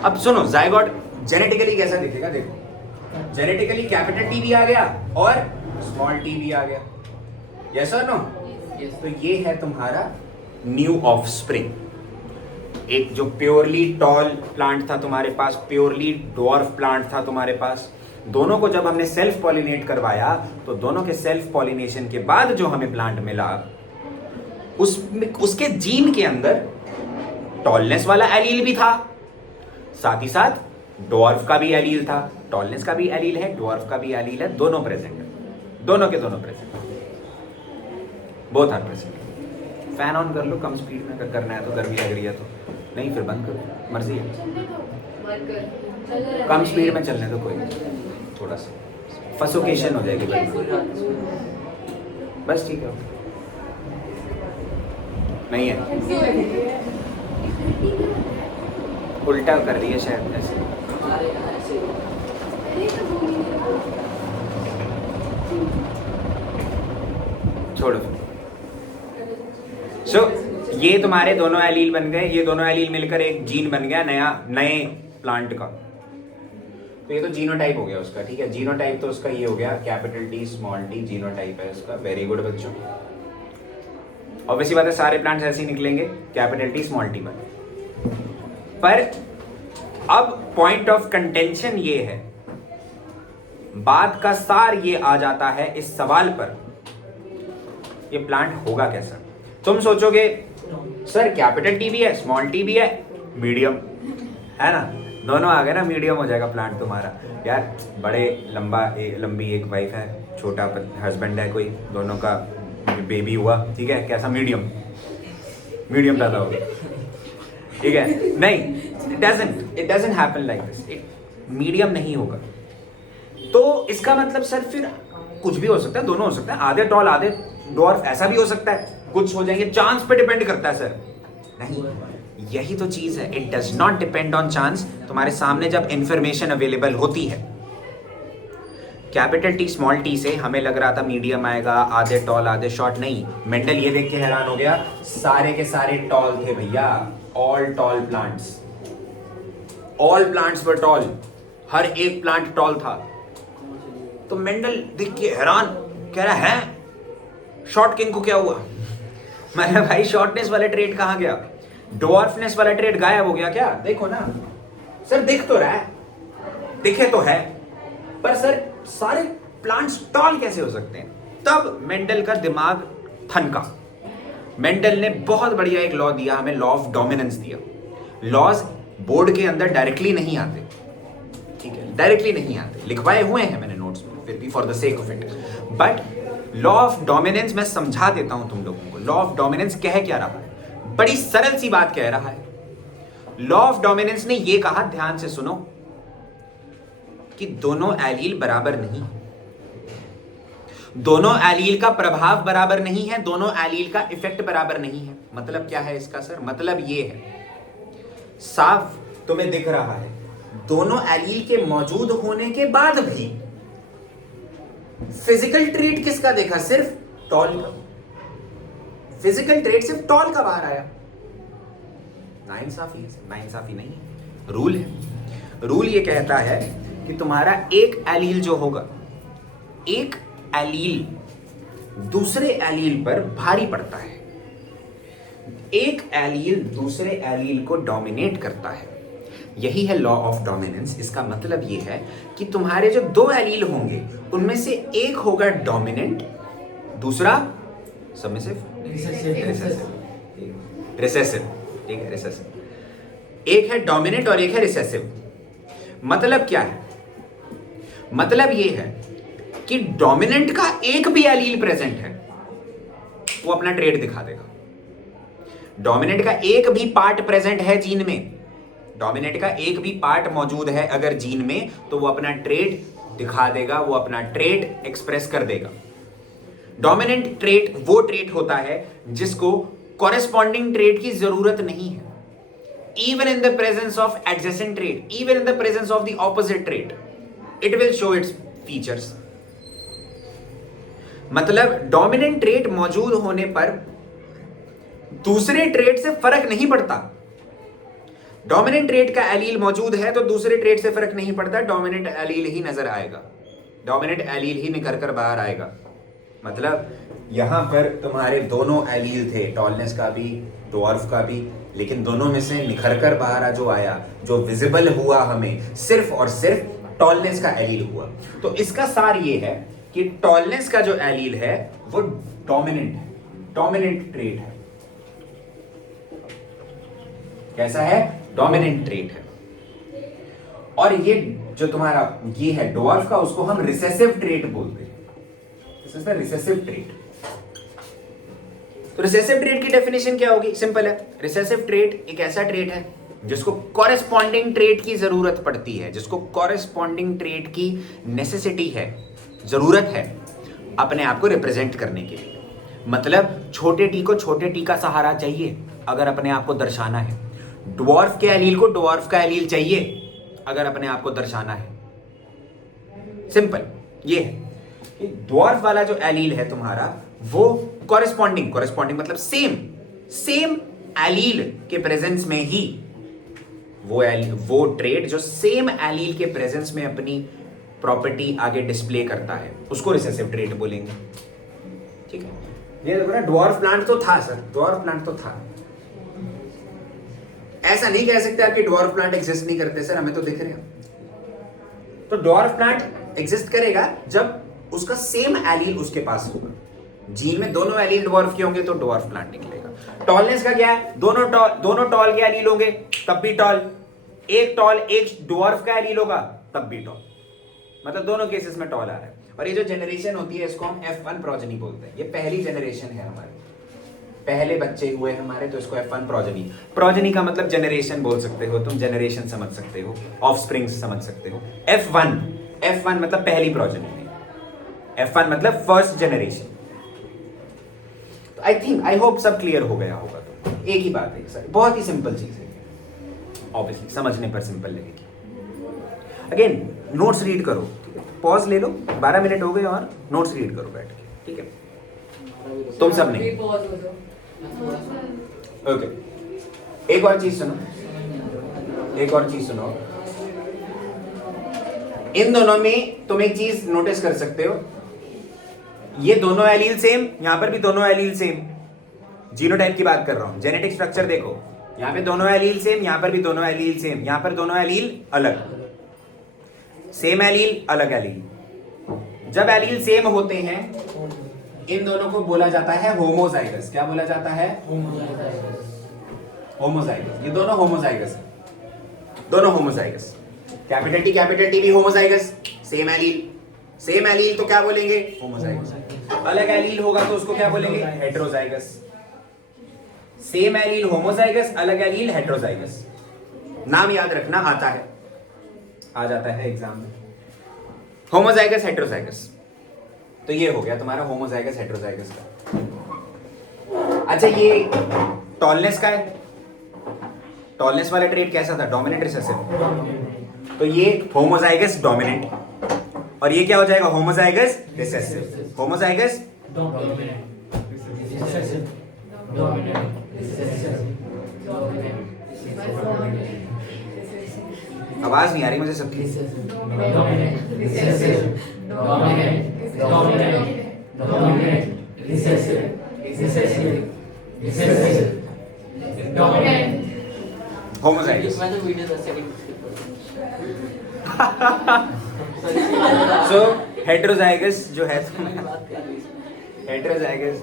अब सुनो, जाइगोट जेनेटिकली कैसा दिखेगा, देखो जेनेटिकली कैपिटल टी भी आ गया और स्मॉल टी भी आ गया, यस और नो। तो ये है तुम्हारा न्यू ऑफस्प्रिंग। एक जो प्योरली टॉल प्लांट था तुम्हारे पास, प्योरली डॉर्फ प्लांट था तुम्हारे पास, दोनों को जब हमने सेल्फ पॉलिनेट करवाया तो दोनों के सेल्फ पॉलिनेशन के बाद जो हमें प्लांट मिला, उसके जीन के अंदर टॉलनेस वाला एलील भी था, साथ ही साथ डॉर्फ का भी एलील था। टॉलनेस का भी एलील है, डॉर्फ का भी एलील है, दोनों प्रेजेंट है, दोनों के दोनों present, both are present. Fan on कर लो कम स्पीड में, अगर करना है तो, गर्मी लग रही है तो, नहीं फिर बंद करो, मर्जी है। कम स्पीड में चलने दो, कोई थोड़ा सा फसोकेशन हो जाएगी बस, ठीक है। नहीं है, उल्टा कर रही है शायद ऐसे। छोड़ो। सो ये तुम्हारे दोनों एलील बन गए, ये दोनों एलील मिलकर एक जीन बन गया नया, नए प्लांट का। तो ये तो जीनोटाइप हो गया उसका, ठीक है। जीनोटाइप तो उसका ये हो गया, capital T small T genotype है उसका। वेरी गुड बच्चों। ऑब्वियसली बात है, सारे प्लांट्स ऐसे ही निकलेंगे, कैपिटल टी स्मॉल टी बने। पर अब पॉइंट ऑफ कंटेंशन ये है, बात का सार ये आ जाता है इस सवाल पर, ये प्लांट होगा कैसा। तुम सोचोगे सर कैपिटल टी भी है, स्मॉल टी भी है, मीडियम है ना, दोनों आ गए ना, मीडियम हो जाएगा प्लांट तुम्हारा। यार बड़े लंबी एक वाइफ है, छोटा हस्बैंड है कोई, दोनों का बेबी हुआ, ठीक है, कैसा, मीडियम पैदा होगा, ठीक है। नहीं, it doesn't happen like this, medium नहीं होगा। तो इसका मतलब सर फिर कुछ भी हो सकता है, दोनों हो सकता है, आधे टॉल आधे डॉर्फ, ऐसा भी हो सकता है, कुछ हो जाएंगे, चांस पे डिपेंड करता है सर। नहीं, यही तो चीज है, it does not depend on chance. तुम्हारे सामने जब इंफॉर्मेशन अवेलेबल होती है, कैपिटल टी स्मॉल टी से हमें लग रहा था मीडियम आएगा, आधे टॉल आधे शॉर्ट, नहीं। मेंडल ये देख के हैरान हो गया, सारे के सारे टॉल थे भैया, all tall plants, all plants were tall, हर एक प्लांट टॉल था। तो मेंडल देख के हैरान, कह रहा है शॉर्ट किंग को क्या हुआ। मैंने भाई शॉर्टनेस वाला ट्रेड कहां गया, डॉर्फनेस वाला ट्रेड गायब हो गया क्या। देखो ना सर, दिख तो रहा है, दिखे तो है, पर सर सारे प्लांट्स टॉल कैसे हो सकते हैं। तब मेंडल का दिमाग थनका। मेंडल ने बहुत बढ़िया एक लॉ दिया हमें, लॉ ऑफ डोमिनेंस दिया। लॉज बोर्ड के अंदर डायरेक्टली नहीं आते, ठीक है, डायरेक्टली नहीं आते, लिखवाए हुए हैं मैंने नोट्स में, फिर भी for the sake of it. But law of dominance मैं समझा देता हूं तुम लोगों को। लॉ ऑफ डोमिनेंस कह क्या रहा है, बड़ी सरल सी बात कह रहा है। लॉ ऑफ डोमिनेंस ने यह कहा, ध्यान से सुनो, कि दोनों एलील बराबर नहीं, दोनों एलील का प्रभाव बराबर नहीं है, दोनों एलील का इफेक्ट बराबर नहीं है। मतलब क्या है इसका सर, मतलब ये है, साफ तुम्हें दिख रहा है, दोनों एलील के मौजूद होने के बाद भी फिजिकल ट्रेट किसका देखा, सिर्फ टॉल का। फिजिकल ट्रेट सिर्फ टॉल का बाहर आया। नाइंसाफी है, नाइंसाफी नहीं है, रूल है। रूल ये कहता है कि तुम्हारा एक एलील जो होगा, एक एलील दूसरे एलील पर भारी पड़ता है, एक एलील दूसरे एलील को डोमिनेट करता है। यही है लॉ ऑफ डोमिनेंस। इसका मतलब यह है कि तुम्हारे जो दो एलील होंगे उनमें से एक होगा डोमिनेंट, दूसरा सबमिसिव, रिसेसिव, ठीक है, रिसेसिव। एक है डोमिनेंट और एक है रिसेसिव। मतलब क्या है, मतलब यह है कि डोमिनेंट का एक भी एलील प्रेजेंट है, वो अपना ट्रेड दिखा देगा। डोमिनेंट का एक भी पार्ट प्रेजेंट है जीन में, डोमिनेंट का एक भी पार्ट मौजूद है अगर जीन में, तो वो अपना ट्रेड दिखा देगा, वो अपना ट्रेड एक्सप्रेस कर देगा। डोमिनेंट ट्रेट वो ट्रेट होता है जिसको कॉरेस्पॉन्डिंग ट्रेट की जरूरत नहीं है। Even in the presence of adjacent trait, even in the presence of the opposite trait, it will show its features. मतलब डोमिनेंट ट्रेट मौजूद होने पर दूसरे ट्रेट से फर्क नहीं पड़ता। डोमिनेंट ट्रेट का एलील मौजूद है तो दूसरे ट्रेट से फर्क नहीं पड़ता, डोमिनेंट एलील ही नजर आएगा, डोमिनेंट एलील ही निखर कर बाहर आएगा। मतलब यहां पर तुम्हारे दोनों एलील थे, टॉलनेस का भी ड्वार्फ का भी, लेकिन दोनों में से निखर कर बाहर जो आया, जो विजिबल हुआ हमें, सिर्फ और सिर्फ टॉलनेस का एलील हुआ। तो इसका सार ये है कि टॉलनेस का जो एलील है वो डोमिनेंट है, डोमिनेंट ट्रेट है। कैसा है? डोमिनेंट ट्रेट है। और ये जो तुम्हारा ये है ड्वार्फ का, उसको हम रिसेसिव ट्रेट बोलते हैं। Recessive trait. तो रिसेसिव ट्रेट की डेफिनेशन क्या होगी? सिंपल है, रिसेसिव ट्रेट एक ऐसा ट्रेट है जिसको कॉरेस्पॉन्डिंग ट्रेट की जरूरत पड़ती है, जिसको कॉरेस्पॉन्डिंग ट्रेट की नेसेसिटी है, जरूरत है अपने आप को रिप्रेजेंट करने के लिए। मतलब छोटे टी को छोटे टी का सहारा चाहिए अगर अपने आप को दर्शाना है, ड्वार्फ के एलील को ड्वार्फ का एलील चाहिए अगर अपने आप को दर्शाना है। सिंपल ये है कि ड्वार्फ वाला जो एलील है तुम्हारा वो कॉरेस्पॉन्डिंग मतलब सेम एलील के प्रेजेंस में ही वो ट्रेट जो सेम एलील के प्रेजेंस में अपनी प्रॉपर्टी आगे डिस्प्ले करता है उसको रिसेसिव ट्रेट बोलेंगे। ठीक है, ये देखो ना, ड्वार्फ प्लांट तो था सर, ड्वार्फ प्लांट तो था। ऐसा नहीं कह सकते आपके ड्वार्फ प्लांट एग्जिस्ट नहीं करते सर, हमें तो दिख रहे हैं। तो ड्वार्फ प्लांट एग्जिस्ट करेगा जब उसका सेम एलील उसके पास होगा। जीन में दोनों एलील ड्वार्फ के होंगे तो ड्वार्फ प्लांट निकलेगा। टॉलनेस का क्या है? दोनों टॉल के एलील होंगे तब भी टॉल, एक टॉल एक ड्वार्फ का एलील होगा तब भी टॉल। मतलब दोनों केसेस में टॉल आ रहा है। और ये जो जनरेशन होती है इसको हम F1 प्रोजेनी बोलते हैं। ये पहली जनरेशन है हमारी, पहले बच्चे हुए हमारे, तो इसको F1 प्रोजेनी। प्रोजेनी का मतलब जनरेशन बोल सकते हो तुम, जनरेशन समझ सकते हो, ऑफस्प्रिंग समझ सकते हो। F1 मतलब पहली प्रोजेनी, F1 मतलब फर्स्ट जनरेशन। तो आई होप सब क्लियर हो गया होगा। तो एक ही बात है सर, बहुत ही सिंपल चीज है, ऑब्वियसली समझने पर सिंपल लगेगी। अगेन नोट्स रीड करो, ठीक है, पॉज ले लो, 12 मिनट हो गए और नोट्स रीड करो बैठ के, ठीक है। तुम सब नहीं, ओके। एक और चीज सुनो, इन दोनों में तुम एक चीज नोटिस कर सकते हो, ये दोनों एलील सेम, यहां पर भी दोनों एलील सेम। जीनोटाइप की बात कर रहा हूं, जेनेटिक स्ट्रक्चर देखो, यहां पे दोनों एलील सेम, यहां पर भी दोनों एलील सेम, यहां पर दोनों एलील अलग, सेम एलील अलग एलील। जब एलील सेम होते हैं इन दोनों को बोला जाता है होमोजाइगस। क्या बोला जाता है? होमोजाइगस। ये दोनों होमोजाइगस है, दोनों होमोजाइगस। कैपिटल टी भी होमोजाइगस, सेम एलील तो क्या बोलेंगे? होमोजाइगस। अलग एलील होगा तो उसको क्या बोलेंगे? हेटेरोजाइगस। सेम एलील होमोजाइगस, अलग एलील हेटेरोजाइगस। नाम याद रखना, आता है, आ जाता है एग्जाम में, होमोजाइगस हेटेरोजाइगस। तो ये हो गया तुम्हारा होमोजाइगस हेटेरोजाइगस का। अच्छा, ये टॉलनेस का है। टॉलनेस वाला ट्रेट कैसा था? Dominant recessive. तो ये होमोजाइगस डोमिनेंट, और ये क्या हो जाएगा? Homozygous recessive. होमोजाइगस आवाज नहीं आ रही मुझे सबकी। होमोजाइगस। सो हेटेरोजाइगस जो है, हेटेरोजाइगस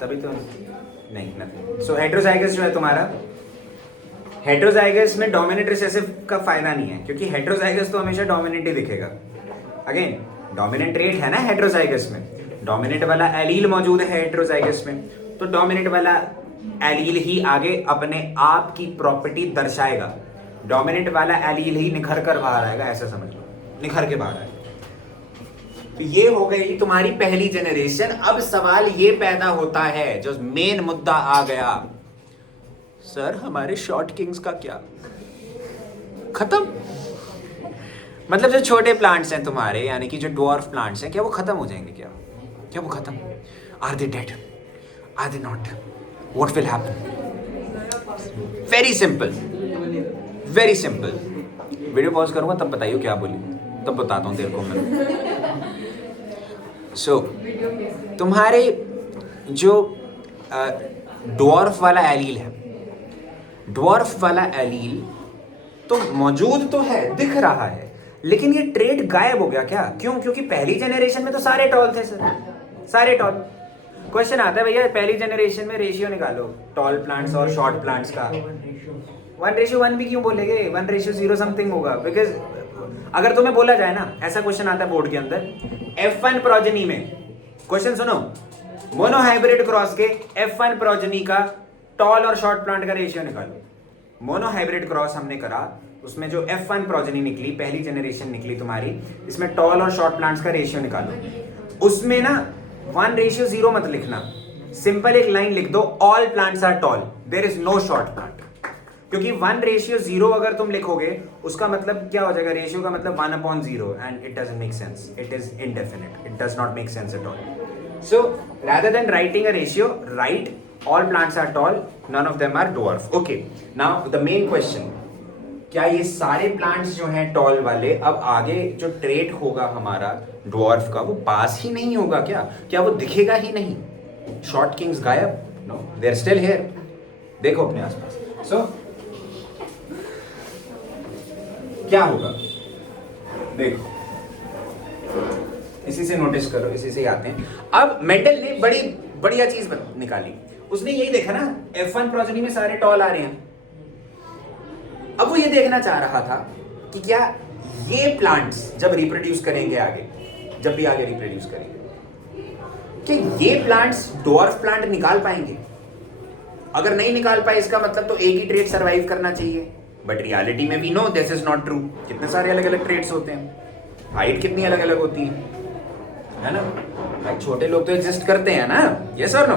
तभी तो नहीं। सो हेटेरोजाइगस जो है तुम्हारा, हेटेरोजाइगस में डोमिनेंट रिसेसिव का फायदा नहीं है, क्योंकि हेटेरोजाइगस तो हमेशा डोमिनेंट ही दिखेगा। अगेन डोमिनेंट ट्रेट है ना हेटेरोजाइगस में, डोमिनेंट वाला एलील मौजूद है हेटेरोजाइगस में, तो डोमिनेंट वाला एलील ही आगे अपने आप की प्रॉपर्टी दर्शाएगा। डोमिनेंट वाला एलील ही निखर कर बाहर आएगा, ऐसा समझ लो, निखर के बाहर आएगा। तो ये हो गई तुम्हारी पहली जनरेशन। अब सवाल ये पैदा होता है, जो मेन मुद्दा आ गया, सर हमारे शॉर्ट किंग्स का क्या? खत्म? मतलब जो छोटे प्लांट्स हैं तुम्हारे, यानी कि जो ड्वार्फ प्लांट्स हैं, क्या वो खत्म हो जाएंगे क्या? क्या वो खत्म? Are they dead? Are they not? What will happen? Very simple, very simple. Video pause करूंगा तब बताइए क्या बोली, तब बताता हूँ तेरे को मैं। सो तुम्हारे जो ड्वार्फ वाला एलील है, ड्वार्फ वाला एलील तो मौजूद तो है, दिख रहा है, लेकिन ये ट्रेड गायब हो गया क्या? क्यों? क्योंकि पहली जनरेशन में तो सारे टॉल थे सर, सारे टॉल। क्वेश्चन आता है भैया पहली जनरेशन में रेशियो निकालो टॉल प्लांट्स और शॉर्ट प्लांट्स का। 1:1 भी क्यों बोलेंगे? 1:0 समथिंग होगा, बिकॉज अगर तुम्हें बोला जाए ना, ऐसा क्वेश्चन आता है बोर्ड के अंदर, F1 प्रोजेनी में, क्वेश्चन सुनो, मोनोहाइब्रिड क्रॉस के F1 प्रोजेनी का टॉल और शॉर्ट प्लांट का रेशियो निकालो। मोनोहाइब्रिड क्रॉस हमने करा, उसमें जो F1 प्रोजेनी निकली, पहली जनरेशन निकली तुम्हारी, इसमें टॉल और शॉर्ट प्लांट्स का रेशियो निकालो। उसमें ना 1:0 मत लिखना, सिंपल एक लाइन लिख दो, all plants are tall, there is no short plant. क्योंकि 1:0 अगर तुम लिखोगे उसका मतलब क्या हो जाएगा? रेशियो का मतलब 1/0, and it doesn't make sense, it is indefinite, it does not make sense at all. So rather than writing a ratio, write all plants are tall, none of them are dwarf. Okay, now the main question, क्या ये सारे plants जो हैं toll वाले, अब आगे जो trait होगा हमारा ड्वार्फ का, वो पास ही नहीं होगा क्या? क्या वो दिखेगा ही नहीं? शॉर्ट किंग्स गायब? No, they are still here. देखो अपने आसपास। सो क्या होगा? देखो, इसी से नोटिस करो, इसी से आते हैं। अब मेंडल ने बड़ी बढ़िया चीज निकाली, उसने यही देखा ना F1 प्रोजेनी में सारे टॉल आ रहे हैं। अब वो ये देखना चाह रहा था कि क्या ये प्लांट्स जब रिप्रोड्यूस करेंगे आगे, जब भी आगे रिप्रोड्यूस करेंगे, कि ये प्लांट्स ड्वार्फ प्लांट निकाल पाएंगे? अगर नहीं निकाल पाए इसका मतलब तो एक ही ट्रेट सर्वाइव करना चाहिए, बट रियलिटी में we know this is not true. कितने सारे अलग अलग ट्रेट्स होते हैं, हाइट कितनी अलग अलग होती है ना? भाई छोटे लोग तो एग्जिस्ट करते हैं ना, यस और नो?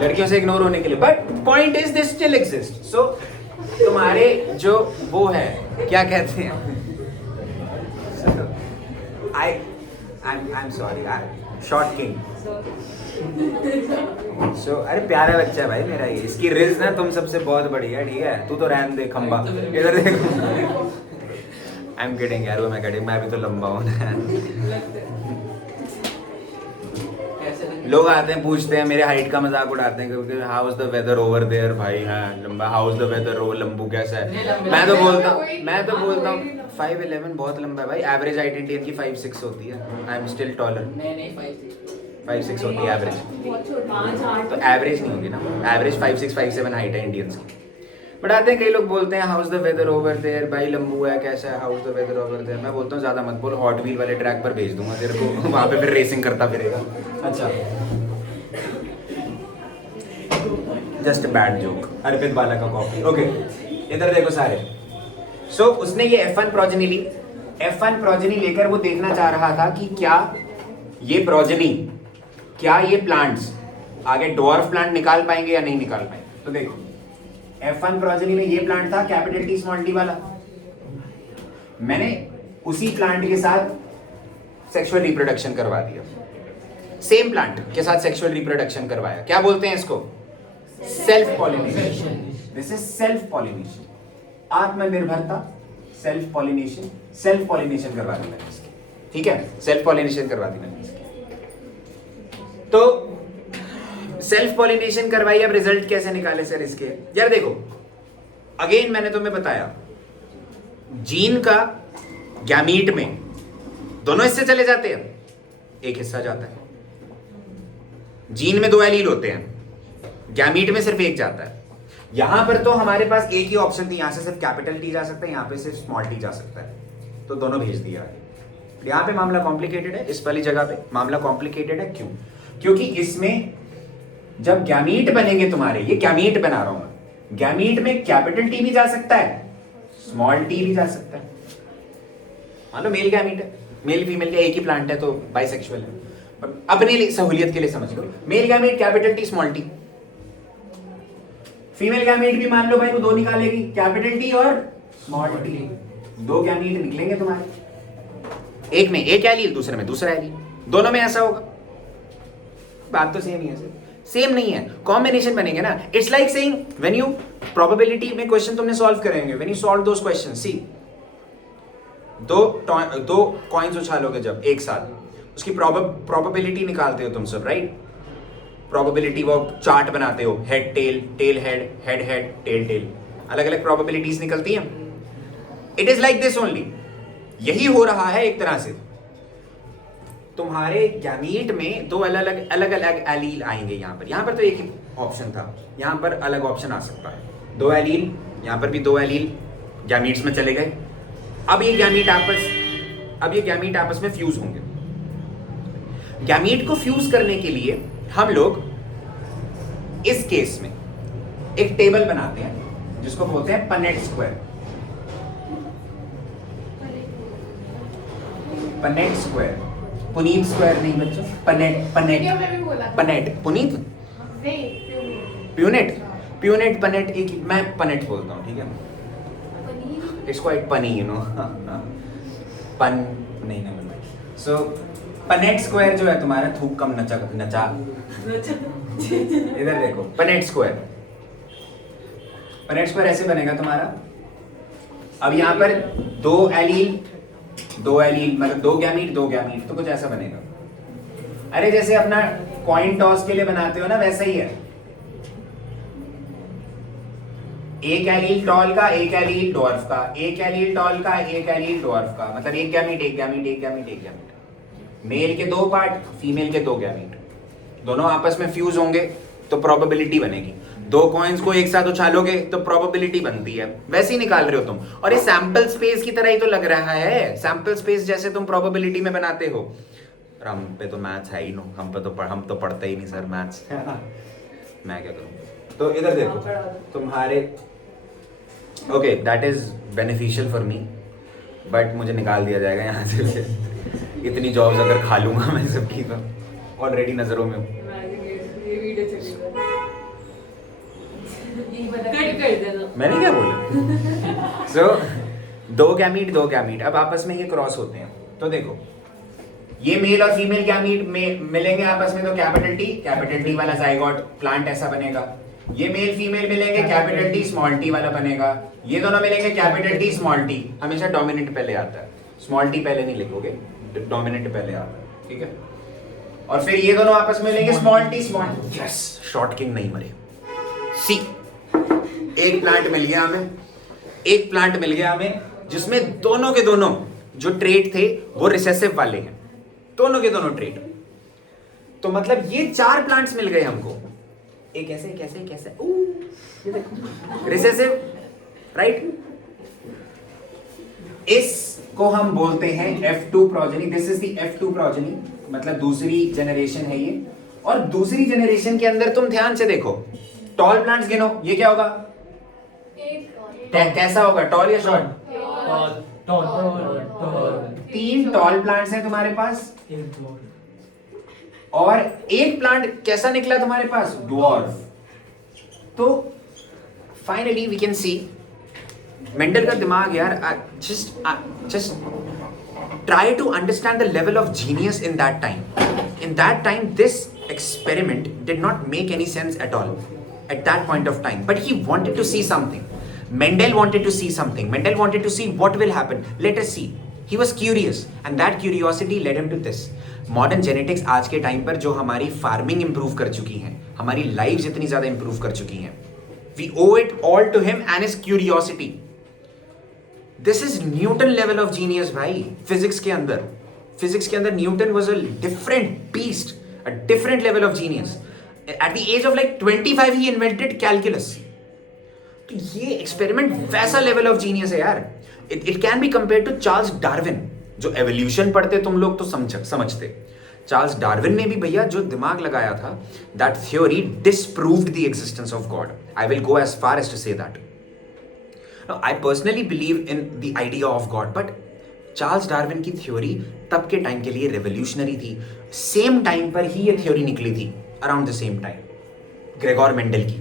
लड़कियों से इग्नोर होने के लिए, but point is this still exist. So तुम्हारे जो वो है, क्या कहते हैं, I am sorry, short king. So अरे प्यारा बच्चा है भाई मेरा ये, इसकी रिज ना तुम सबसे बहुत बड़ी है, ठीक है? तू तो रहन दे खंबा, इधर देख। आई एम किडिंग यार, वो मैं किडिंग, मैं भी तो लंबा हूँ ना। लोग आते हैं पूछते हैं, मेरे हाइट का मजाक उड़ाते हैं क्योंकि how is the weather over there, भाई हाँ लंबा, how is the weather over, लंबू कैसा है? मैं तो बोलता हूँ 5'11" बहुत लंबा है भाई। एवरेज हाइट इंडियन की 5'6" होती है। I am still taller. 5'6" होती है एवरेज, तो एवरेज नहीं होगी ना, एवरेज 5'6", 5'7" हाइट है इंडियंस की। बट आते हैं कई लोग बोलते हैं how is the weather over there, भाई लंबू है कैसा है, how is the weather over there. मैं बोलता हूँ ज्यादा मत बोल, हॉट व्हील वाले ट्रैक पर भेज दूंगा तेरे को, वहां पे फिर रेसिंग करता फिरेगा। अच्छा, जस्ट बैड जोक, अर्पित बाला का कॉपी। ओके, इधर देखो सारे। सो उसने ये F1 प्रोजेनी ली, F1 प्रोजेनी लेकर वो देखना चाह रहा था कि क्या ये प्रोजेनी, क्या ये प्लांट्स आगे ड्वार्फ प्लांट निकाल पाएंगे या नहीं निकाल पाएंगे। तो देखो F1 प्रोजेनी में ये प्लांट था कैपिटल T स्मॉल t वाला, मैंने उसी प्लांट के साथ सेक्सुअल रिप्रोडक्शन करवा दिया, सेम प्लांट के साथ सेक्सुअल रिप्रोडक्शन करवाया। क्या बोलते हैं इसको? Self pollination. This is self pollination, आत्मनिर्भरता, सेल्फ पॉलिनेशन। सेल्फ पॉलिनेशन करवा दी मैंने इसकी, ठीक है? सेल्फ पॉलिनेशन करवा दी मैंने इसकी। तो सेल्फ पॉलिनेशन करवाई, अब रिजल्ट कैसे निकाले सर इसके? यार देखो, अगेन मैंने तुम्हें बताया, जीन का गैमीट में दोनों हिस्से चले जाते हैं, एक हिस्सा जाता है। जीन में 2 एलील होते हैं, गैमीट में सिर्फ एक जाता है। यहां पर तो हमारे पास एक ही ऑप्शन थी, यहां से सिर्फ कैपिटल टी जा सकता है, यहां पे सिर्फ स्मॉल टी जा सकता है, तो दोनों भेज दिया आगे। यहां पे मामला कॉम्प्लिकेटेड है, इस वाली जगह पे मामला कॉम्प्लिकेटेड है। क्यों? क्योंकि इसमें जब गैमीट बनेंगे तुम्हारे, ये गैमीट बना रहा हूं मैं, गैमीट में कैपिटल टी भी जा सकता है, स्मॉल टी भी जा सकता है। मान लो मेल गैमीट है, मेल फीमेल का एक ही प्लांट है तो बाइसेक्सुअल है, अपने सहूलियत के लिए समझ लो, male gamete capital T small T, female gamete भी मान लो भाई वो 2 निकालेगी, कैपिटल टी और स्मॉल टी, 2 गैमीट निकलेंगे तुम्हारे, एक में एक एलील, दूसरे में दूसरा एलील, दोनों में ऐसा होगा। बात तो सेम ही है सर, सेम नहीं है, कॉम्बिनेशन बनेंगे ना. It's like saying when you probability में क्वेश्चन तुमने सॉल्व करेंगे, when you solve those question, see दो कॉइन्स उछालोगे जब एक साथ, उसकी प्रोबेबिलिटी निकालते हो तुम सब, राइट? प्रोबेबिलिटी वो चार्ट बनाते हो, head tail, tail head, head head, tail tail, अलग अलग प्रोबेबिलिटीज निकलती हैं. It is like this only. यही हो रहा है एक तरह से. तुम्हारे गैमीट में दो अलग अलग एलील आएंगे. यहाँ पर तो एक ही ऑप्शन था, यहाँ पर अलग ऑप्शन आ सकता है. दो एलील, यहाँ पर भी दो एलील गैमीट्स में चले गए. अब ये गैमीट आपस में फ्यूज होंगे. गैमीट को फ्यूज करने के लिए हम लोग इस केस में एक टेबल बनाते हैं जिसको बोलते हैं Punnett square. Punnett square, Puneet square नहीं बच्चों, पनेट पुनीत, प्यूनेट पनेट एक, मैं पनेट बोलता हूँ, ठीक है? It's quite funny, you know. पन नहीं. सो पनेट स्क्वायर जो है तुम्हारा, थूक कम नचा इधर देखो. पनेट स्क्वायर ऐसे बनेगा तुम्हारा. अब यहाँ पर दो एलील मतलब दो गैमीट तो कुछ ऐसा बनेगा. अरे जैसे अपना कॉइन टॉस के लिए बनाते हो ना, वैसा ही है. एक एलील टॉल का, एक एलील डॉर्फ का, एक एलील टॉल का, एक एलील डॉर्फ का, मतलब एक गैमीट. मेल के दो पार्ट, फीमेल के दो गैमीट, दोनों आपस में फ्यूज होंगे तो प्रोबेबिलिटी बनेगी. दो कॉइन्स को एक साथ उछालोगे तो प्रोबेबिलिटी बनती है. वैसे ही निकाल रहे हो तुम. और ये सैंपल स्पेस की तरह ही तो लग रहा है. सैंपल स्पेस जैसे तुम प्रोबेबिलिटी में बनाते हो. हम पे तो मैथ्स है ही नो, हम तो पढ़ते ही नहीं सर मैथ्स. मैं क्या करूं? तो इधर देखो तुम्हारे, okay that is beneficial for me, but मुझे निकाल दिया जाएगा यहाँ से. इतनी जॉब्स अगर खा लूंगा मैं सबकी, तो ऑलरेडी नजरों में हूँ. मैंने क्या बोला? सो दो गैमीट अब आपस में ये क्रॉस होते हैं. तो देखो ये मेल और फीमेल गैमीट में मिलेंगे आपस में, तो कैपिटल टी वाला जाइगोट प्लांट ऐसा बनेगा. ये मेल फीमेल मिलेंगे, कैपिटल टी स्मॉल टी वाला बनेगा. ये दोनों मिलेंगे, कैपिटल टी स्मॉल टी. हमेशा डोमिनेंट पहले आता है, स्मॉल टी पहले नहीं लिखोगे, डोमिनेंट पहले आता है, ठीक है? और फिर ये दोनों आपस में मिलेंगे, small t small. Yes, short king नहीं मरे. सी एक प्लांट मिल गया हमें जिसमें दोनों के दोनों जो ट्रेट थे वो रिसेसिव वाले हैं. दोनों के दोनों ट्रेट. तो मतलब ये चार प्लांट्स मिल गए हमको. एक ऐसे ये देखो, रिसेसिव, राइट? इसको हम बोलते हैं F2 progeny. This is the F2 progeny, मतलब दूसरी जनरेशन है ये. और दूसरी जनरेशन के अंदर तुम ध्यान से देखो, टॉल प्लांट्स गिनो. ये क्या होगा? कैसा होगा, टॉल या शॉर्ट? तीन टॉल प्लांट्स हैं तुम्हारे पास, और एक प्लांट कैसा निकला तुम्हारे पास? ड्वार्फ. तो finally we can see Mendel का दिमाग यार, just try to understand the level of genius in that time. In that time, this experiment did not make any sense at all at that point of time. But he wanted to see something. Mendel wanted to see something. Mendel wanted to see what will happen. Let us see. He was curious, and that curiosity led him to this. Modern genetics आज के time पर जो हमारी farming improve कर चुकी है, हमारी life इतनी ज्यादा इंप्रूव कर चुकी हैं, we owe it all to him and his curiosity. This is Newton level of genius भाई. फिजिक्स के अंदर Newton was a different beast, a different level of genius. At the age of like 25 he invented calculus. तो ये experiment वैसा level of genius है यार. It can be compared to Charles Darwin. जो evolution पढ़ते तुम लोग तो समझते. चार्ल्स डार्विन ने भी भैया जो दिमाग लगाया था, that theory disproved the existence of God. I will go as far as to say that. I personally believe in the idea of God, but Charles Darwin की थ्योरी तब के टाइम के लिए रेवोल्यूशनरी थी. सेम टाइम पर ही ये theory निकली थी, around the same time, Gregor Mendel की.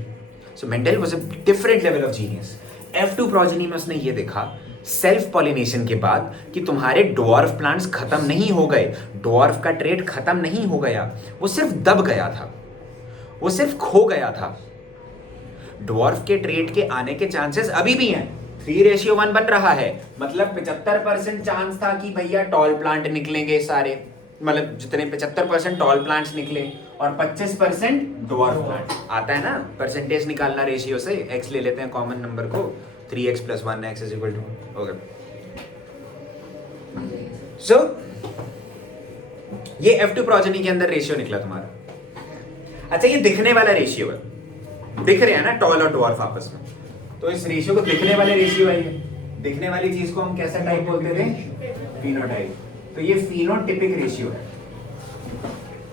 So Mendel was a different level of genius. F2 progeny में उसने ये देखा सेल्फ पॉलिनेशन के बाद कि तुम्हारे डॉर्फ प्लांट्स खत्म नहीं हो गए, डॉर्फ का ट्रेट खत्म नहीं हो गया, वो सिर्फ दब गया था, वो सिर्फ खो गया था। डॉर्फ के ट्रेट के आने के चांसेस अभी भी हैं। 3:1 बन रहा है, मतलब 75% चांस था कि भैया टॉल प्लांट निकलेंगे सारे, मतलब जितने 75% टॉल प्लांट्स निकले और 25% डॉर्फ प्लांट। आता है ना परसेंटेज निकालना रेशियो से, x ले लेते हैं कॉमन नंबर को, 3x + 1x = ओके। सो ये F2 प्रोजेनी के अंदर रेशियो निकला तुम्हारा। अच्छा, ये दिखने वाला रेशियो है, दिख रहे हैं ना टॉल और डॉर्फ आपस में, तो इस रेशियो को दिखने वाले रेशियो है ये। दिखने वाली चीज को हम कैसा टाइप बोलते थे? फिनोटाइप। तो ये फिनोटिपिक रेशियो है,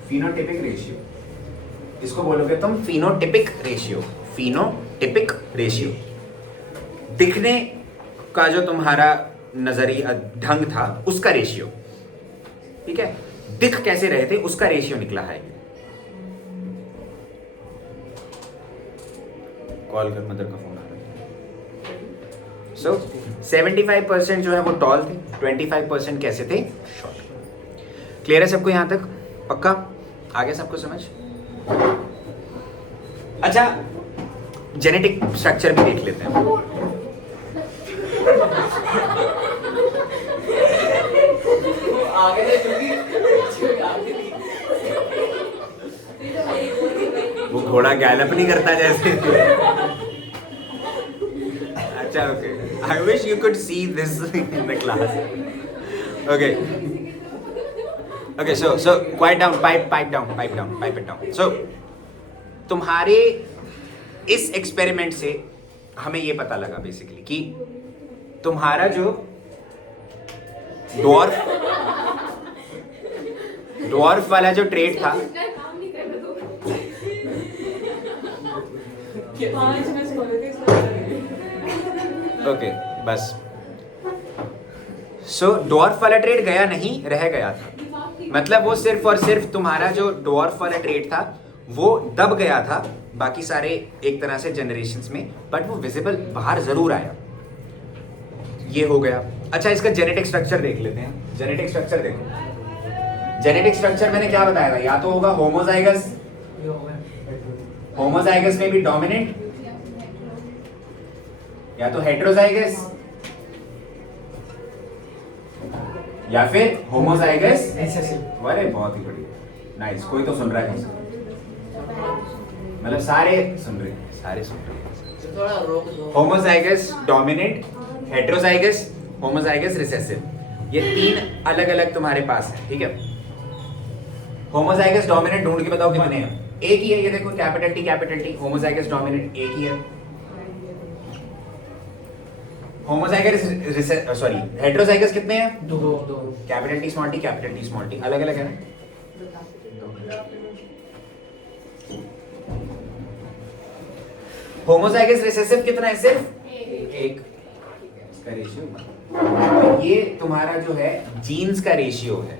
फिनोटिपिक रेशियो, इसको बोलोगे तुम फिनोटिपिक रेशियो, फिनोटिपिक रेशियो। दिखने का जो तुम्हारा नजरिया ढंग था उसका रेशियो, ठीक है, दिख कैसे रहे थे उसका रेशियो निकला है। कॉल कर, मदर का फोन आ रहा है। सो 75% जो है वो टॉल थे, 25% कैसे थे? शॉर्ट। क्लियर है सबको यहां तक? पक्का? आगे सबको समझ? अच्छा, जेनेटिक स्ट्रक्चर भी देख लेते हैं। वो घोड़ा गैलप नहीं करता जैसे। अच्छा, okay, I wish you could see this in the class. Okay okay, so quiet down, pipe down. So तुम्हारे इस एक्सपेरिमेंट से हमें ये पता लगा बेसिकली कि तुम्हारा जो डॉर्फ वाला जो ट्रेट था, ओके बस, सो डॉर्फ वाला ट्रेट गया नहीं, रह गया था। मतलब वो सिर्फ और सिर्फ तुम्हारा जो डॉर्फ वाला ट्रेट था वो दब गया था, बाकी सारे एक तरह से जनरेशंस में, बट वो विजिबल बाहर जरूर आया। ये हो गया। अच्छा, इसका जेनेटिक स्ट्रक्चर देख लेते हैं। जेनेटिक स्ट्रक्चर देखो, जेनेटिक स्ट्रक्चर मैंने क्या बताया था? या तो होगा होमोजाइगस, होमोजाइगस में भी डोमिनेंट, या तो हेटेरोजाइगस, या फिर होमोजाइगस रिसेसिव। अरे बहुत ही बढ़िया, नाइस। कोई तो सुन रहा है, मतलब सारे सुन रहे हैं, सारे सुन रहे हैं। Homozygous dominant, heterozygous, homozygous recessive, ये तीन अलग अलग तुम्हारे पास है, ठीक है। होमोजाइगस डोमिनेंट ढूंढ के बताओ कितने हैं? एक ही है, ये देखो, कैपिटल टी। होमोजाइगस डोमिनेंट एक ही है। होमोजाइगस सॉरी हेटेरोजाइगस कितने हैं? दो। कैपिटल टी स्मॉल टी, अलग अलग है ना। होमोजाइगस रिसेसिव कितना है? सिर्फ एक। इसका रेशियो, ये तुम्हारा जो है जीन्स का रेशियो है,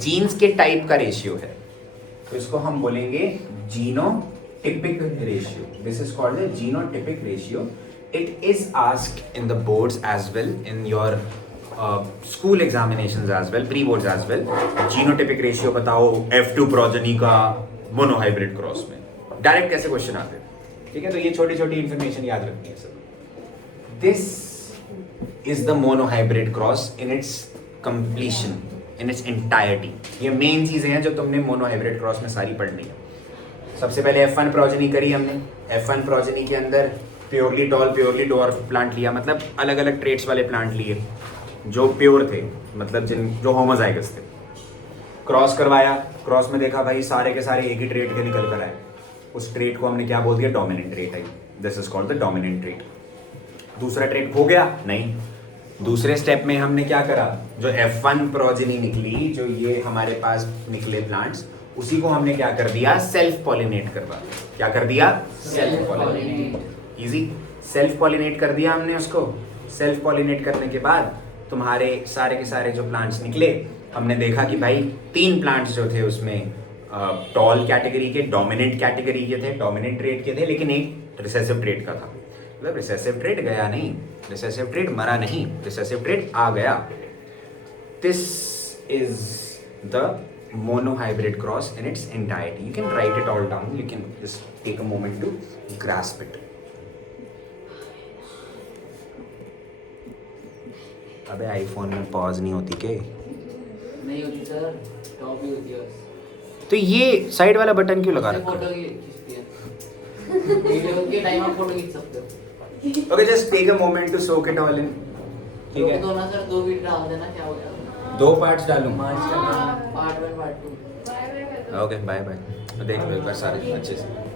जीन्स के टाइप का रेशियो है, तो इसको हम बोलेंगे genotypic ratio. This is called the genotypic ratio. It is asked in the boards as well, in your school examinations as well, pre-boards as well. Genotypic ratio बताओ F2 progeny का monohybrid cross में। Direct कैसे question आते हैं, ठीक है। तो ये छोटी छोटी इंफॉर्मेशन याद रखनी है सब। This is the monohybrid cross in its completion, in its entirety. ये मेन चीजें हैं जो तुमने मोनोहाइब्रिड क्रॉस में सारी पढ़नी है। सबसे पहले F1 प्रोजेनी करी हमने। F1 प्रोजेनी के अंदर purely tall, purely dwarf plant लिया, मतलब अलग अलग ट्रेट्स वाले प्लांट लिए जो प्योर थे, मतलब जो होमोजाइगस थे। क्रॉस करवाया, क्रॉस में देखा भाई सारे के सारे एक ही ट्रेट के निकल कर आए, उस ट्रेट को हमने क्या बोल दिया? डोमिनेंट ट्रेट है। This is called the dominant trait. दूसरा ट्रेट हो गया? नहीं। दूसरे स्टेप में हमने क्या करा? जो F1 प्रोजेनी निकली, जो ये हमारे पास निकले प्लांट्स, उसी को हमने क्या कर दिया? सेल्फ पॉलिनेट करवा। क्या कर दिया? Self pollinate. Easy, self pollinate कर दिया हमने उसको। सेल्फ पॉलिनेट करने के बाद तुम्हारे सारे के सारे जो प्लांट्स निकले, हमने देखा कि भाई 3 प्लांट्स जो थे उसमें टॉल कैटेगरी के, डोमिनेंट कैटेगरी के थे, डोमिनेंट ट्रेट के थे, लेकिन एक रिसेसिव ट्रेट का था। मतलब रिसेसिव ट्रेट गया नहीं, रिसेसिव ट्रेट मरा नहीं, रिसेसिव ट्रेट आ गया. This is the monohybrid cross in its entirety. You can write it all down. You can just take a moment to grasp it. अबे iPhone में पॉज नहीं होती के? नहीं होती सर, टॉप ही होती है बस. तो ये साइड वाला बटन क्यों लगा रखा फोटो खींचती है. वीडियो के टाइम आप फोटो खींच सकते हो. Okay, just take a moment to soak it all in. ठीक है, तो ना सर 2 वीडियो डाल देना, क्या हो गया. 2 पार्ट्स डालूं. Part 1 part 2. Bye bye. Okay, bye bye. देख लो एक बार सारे अच्छे से.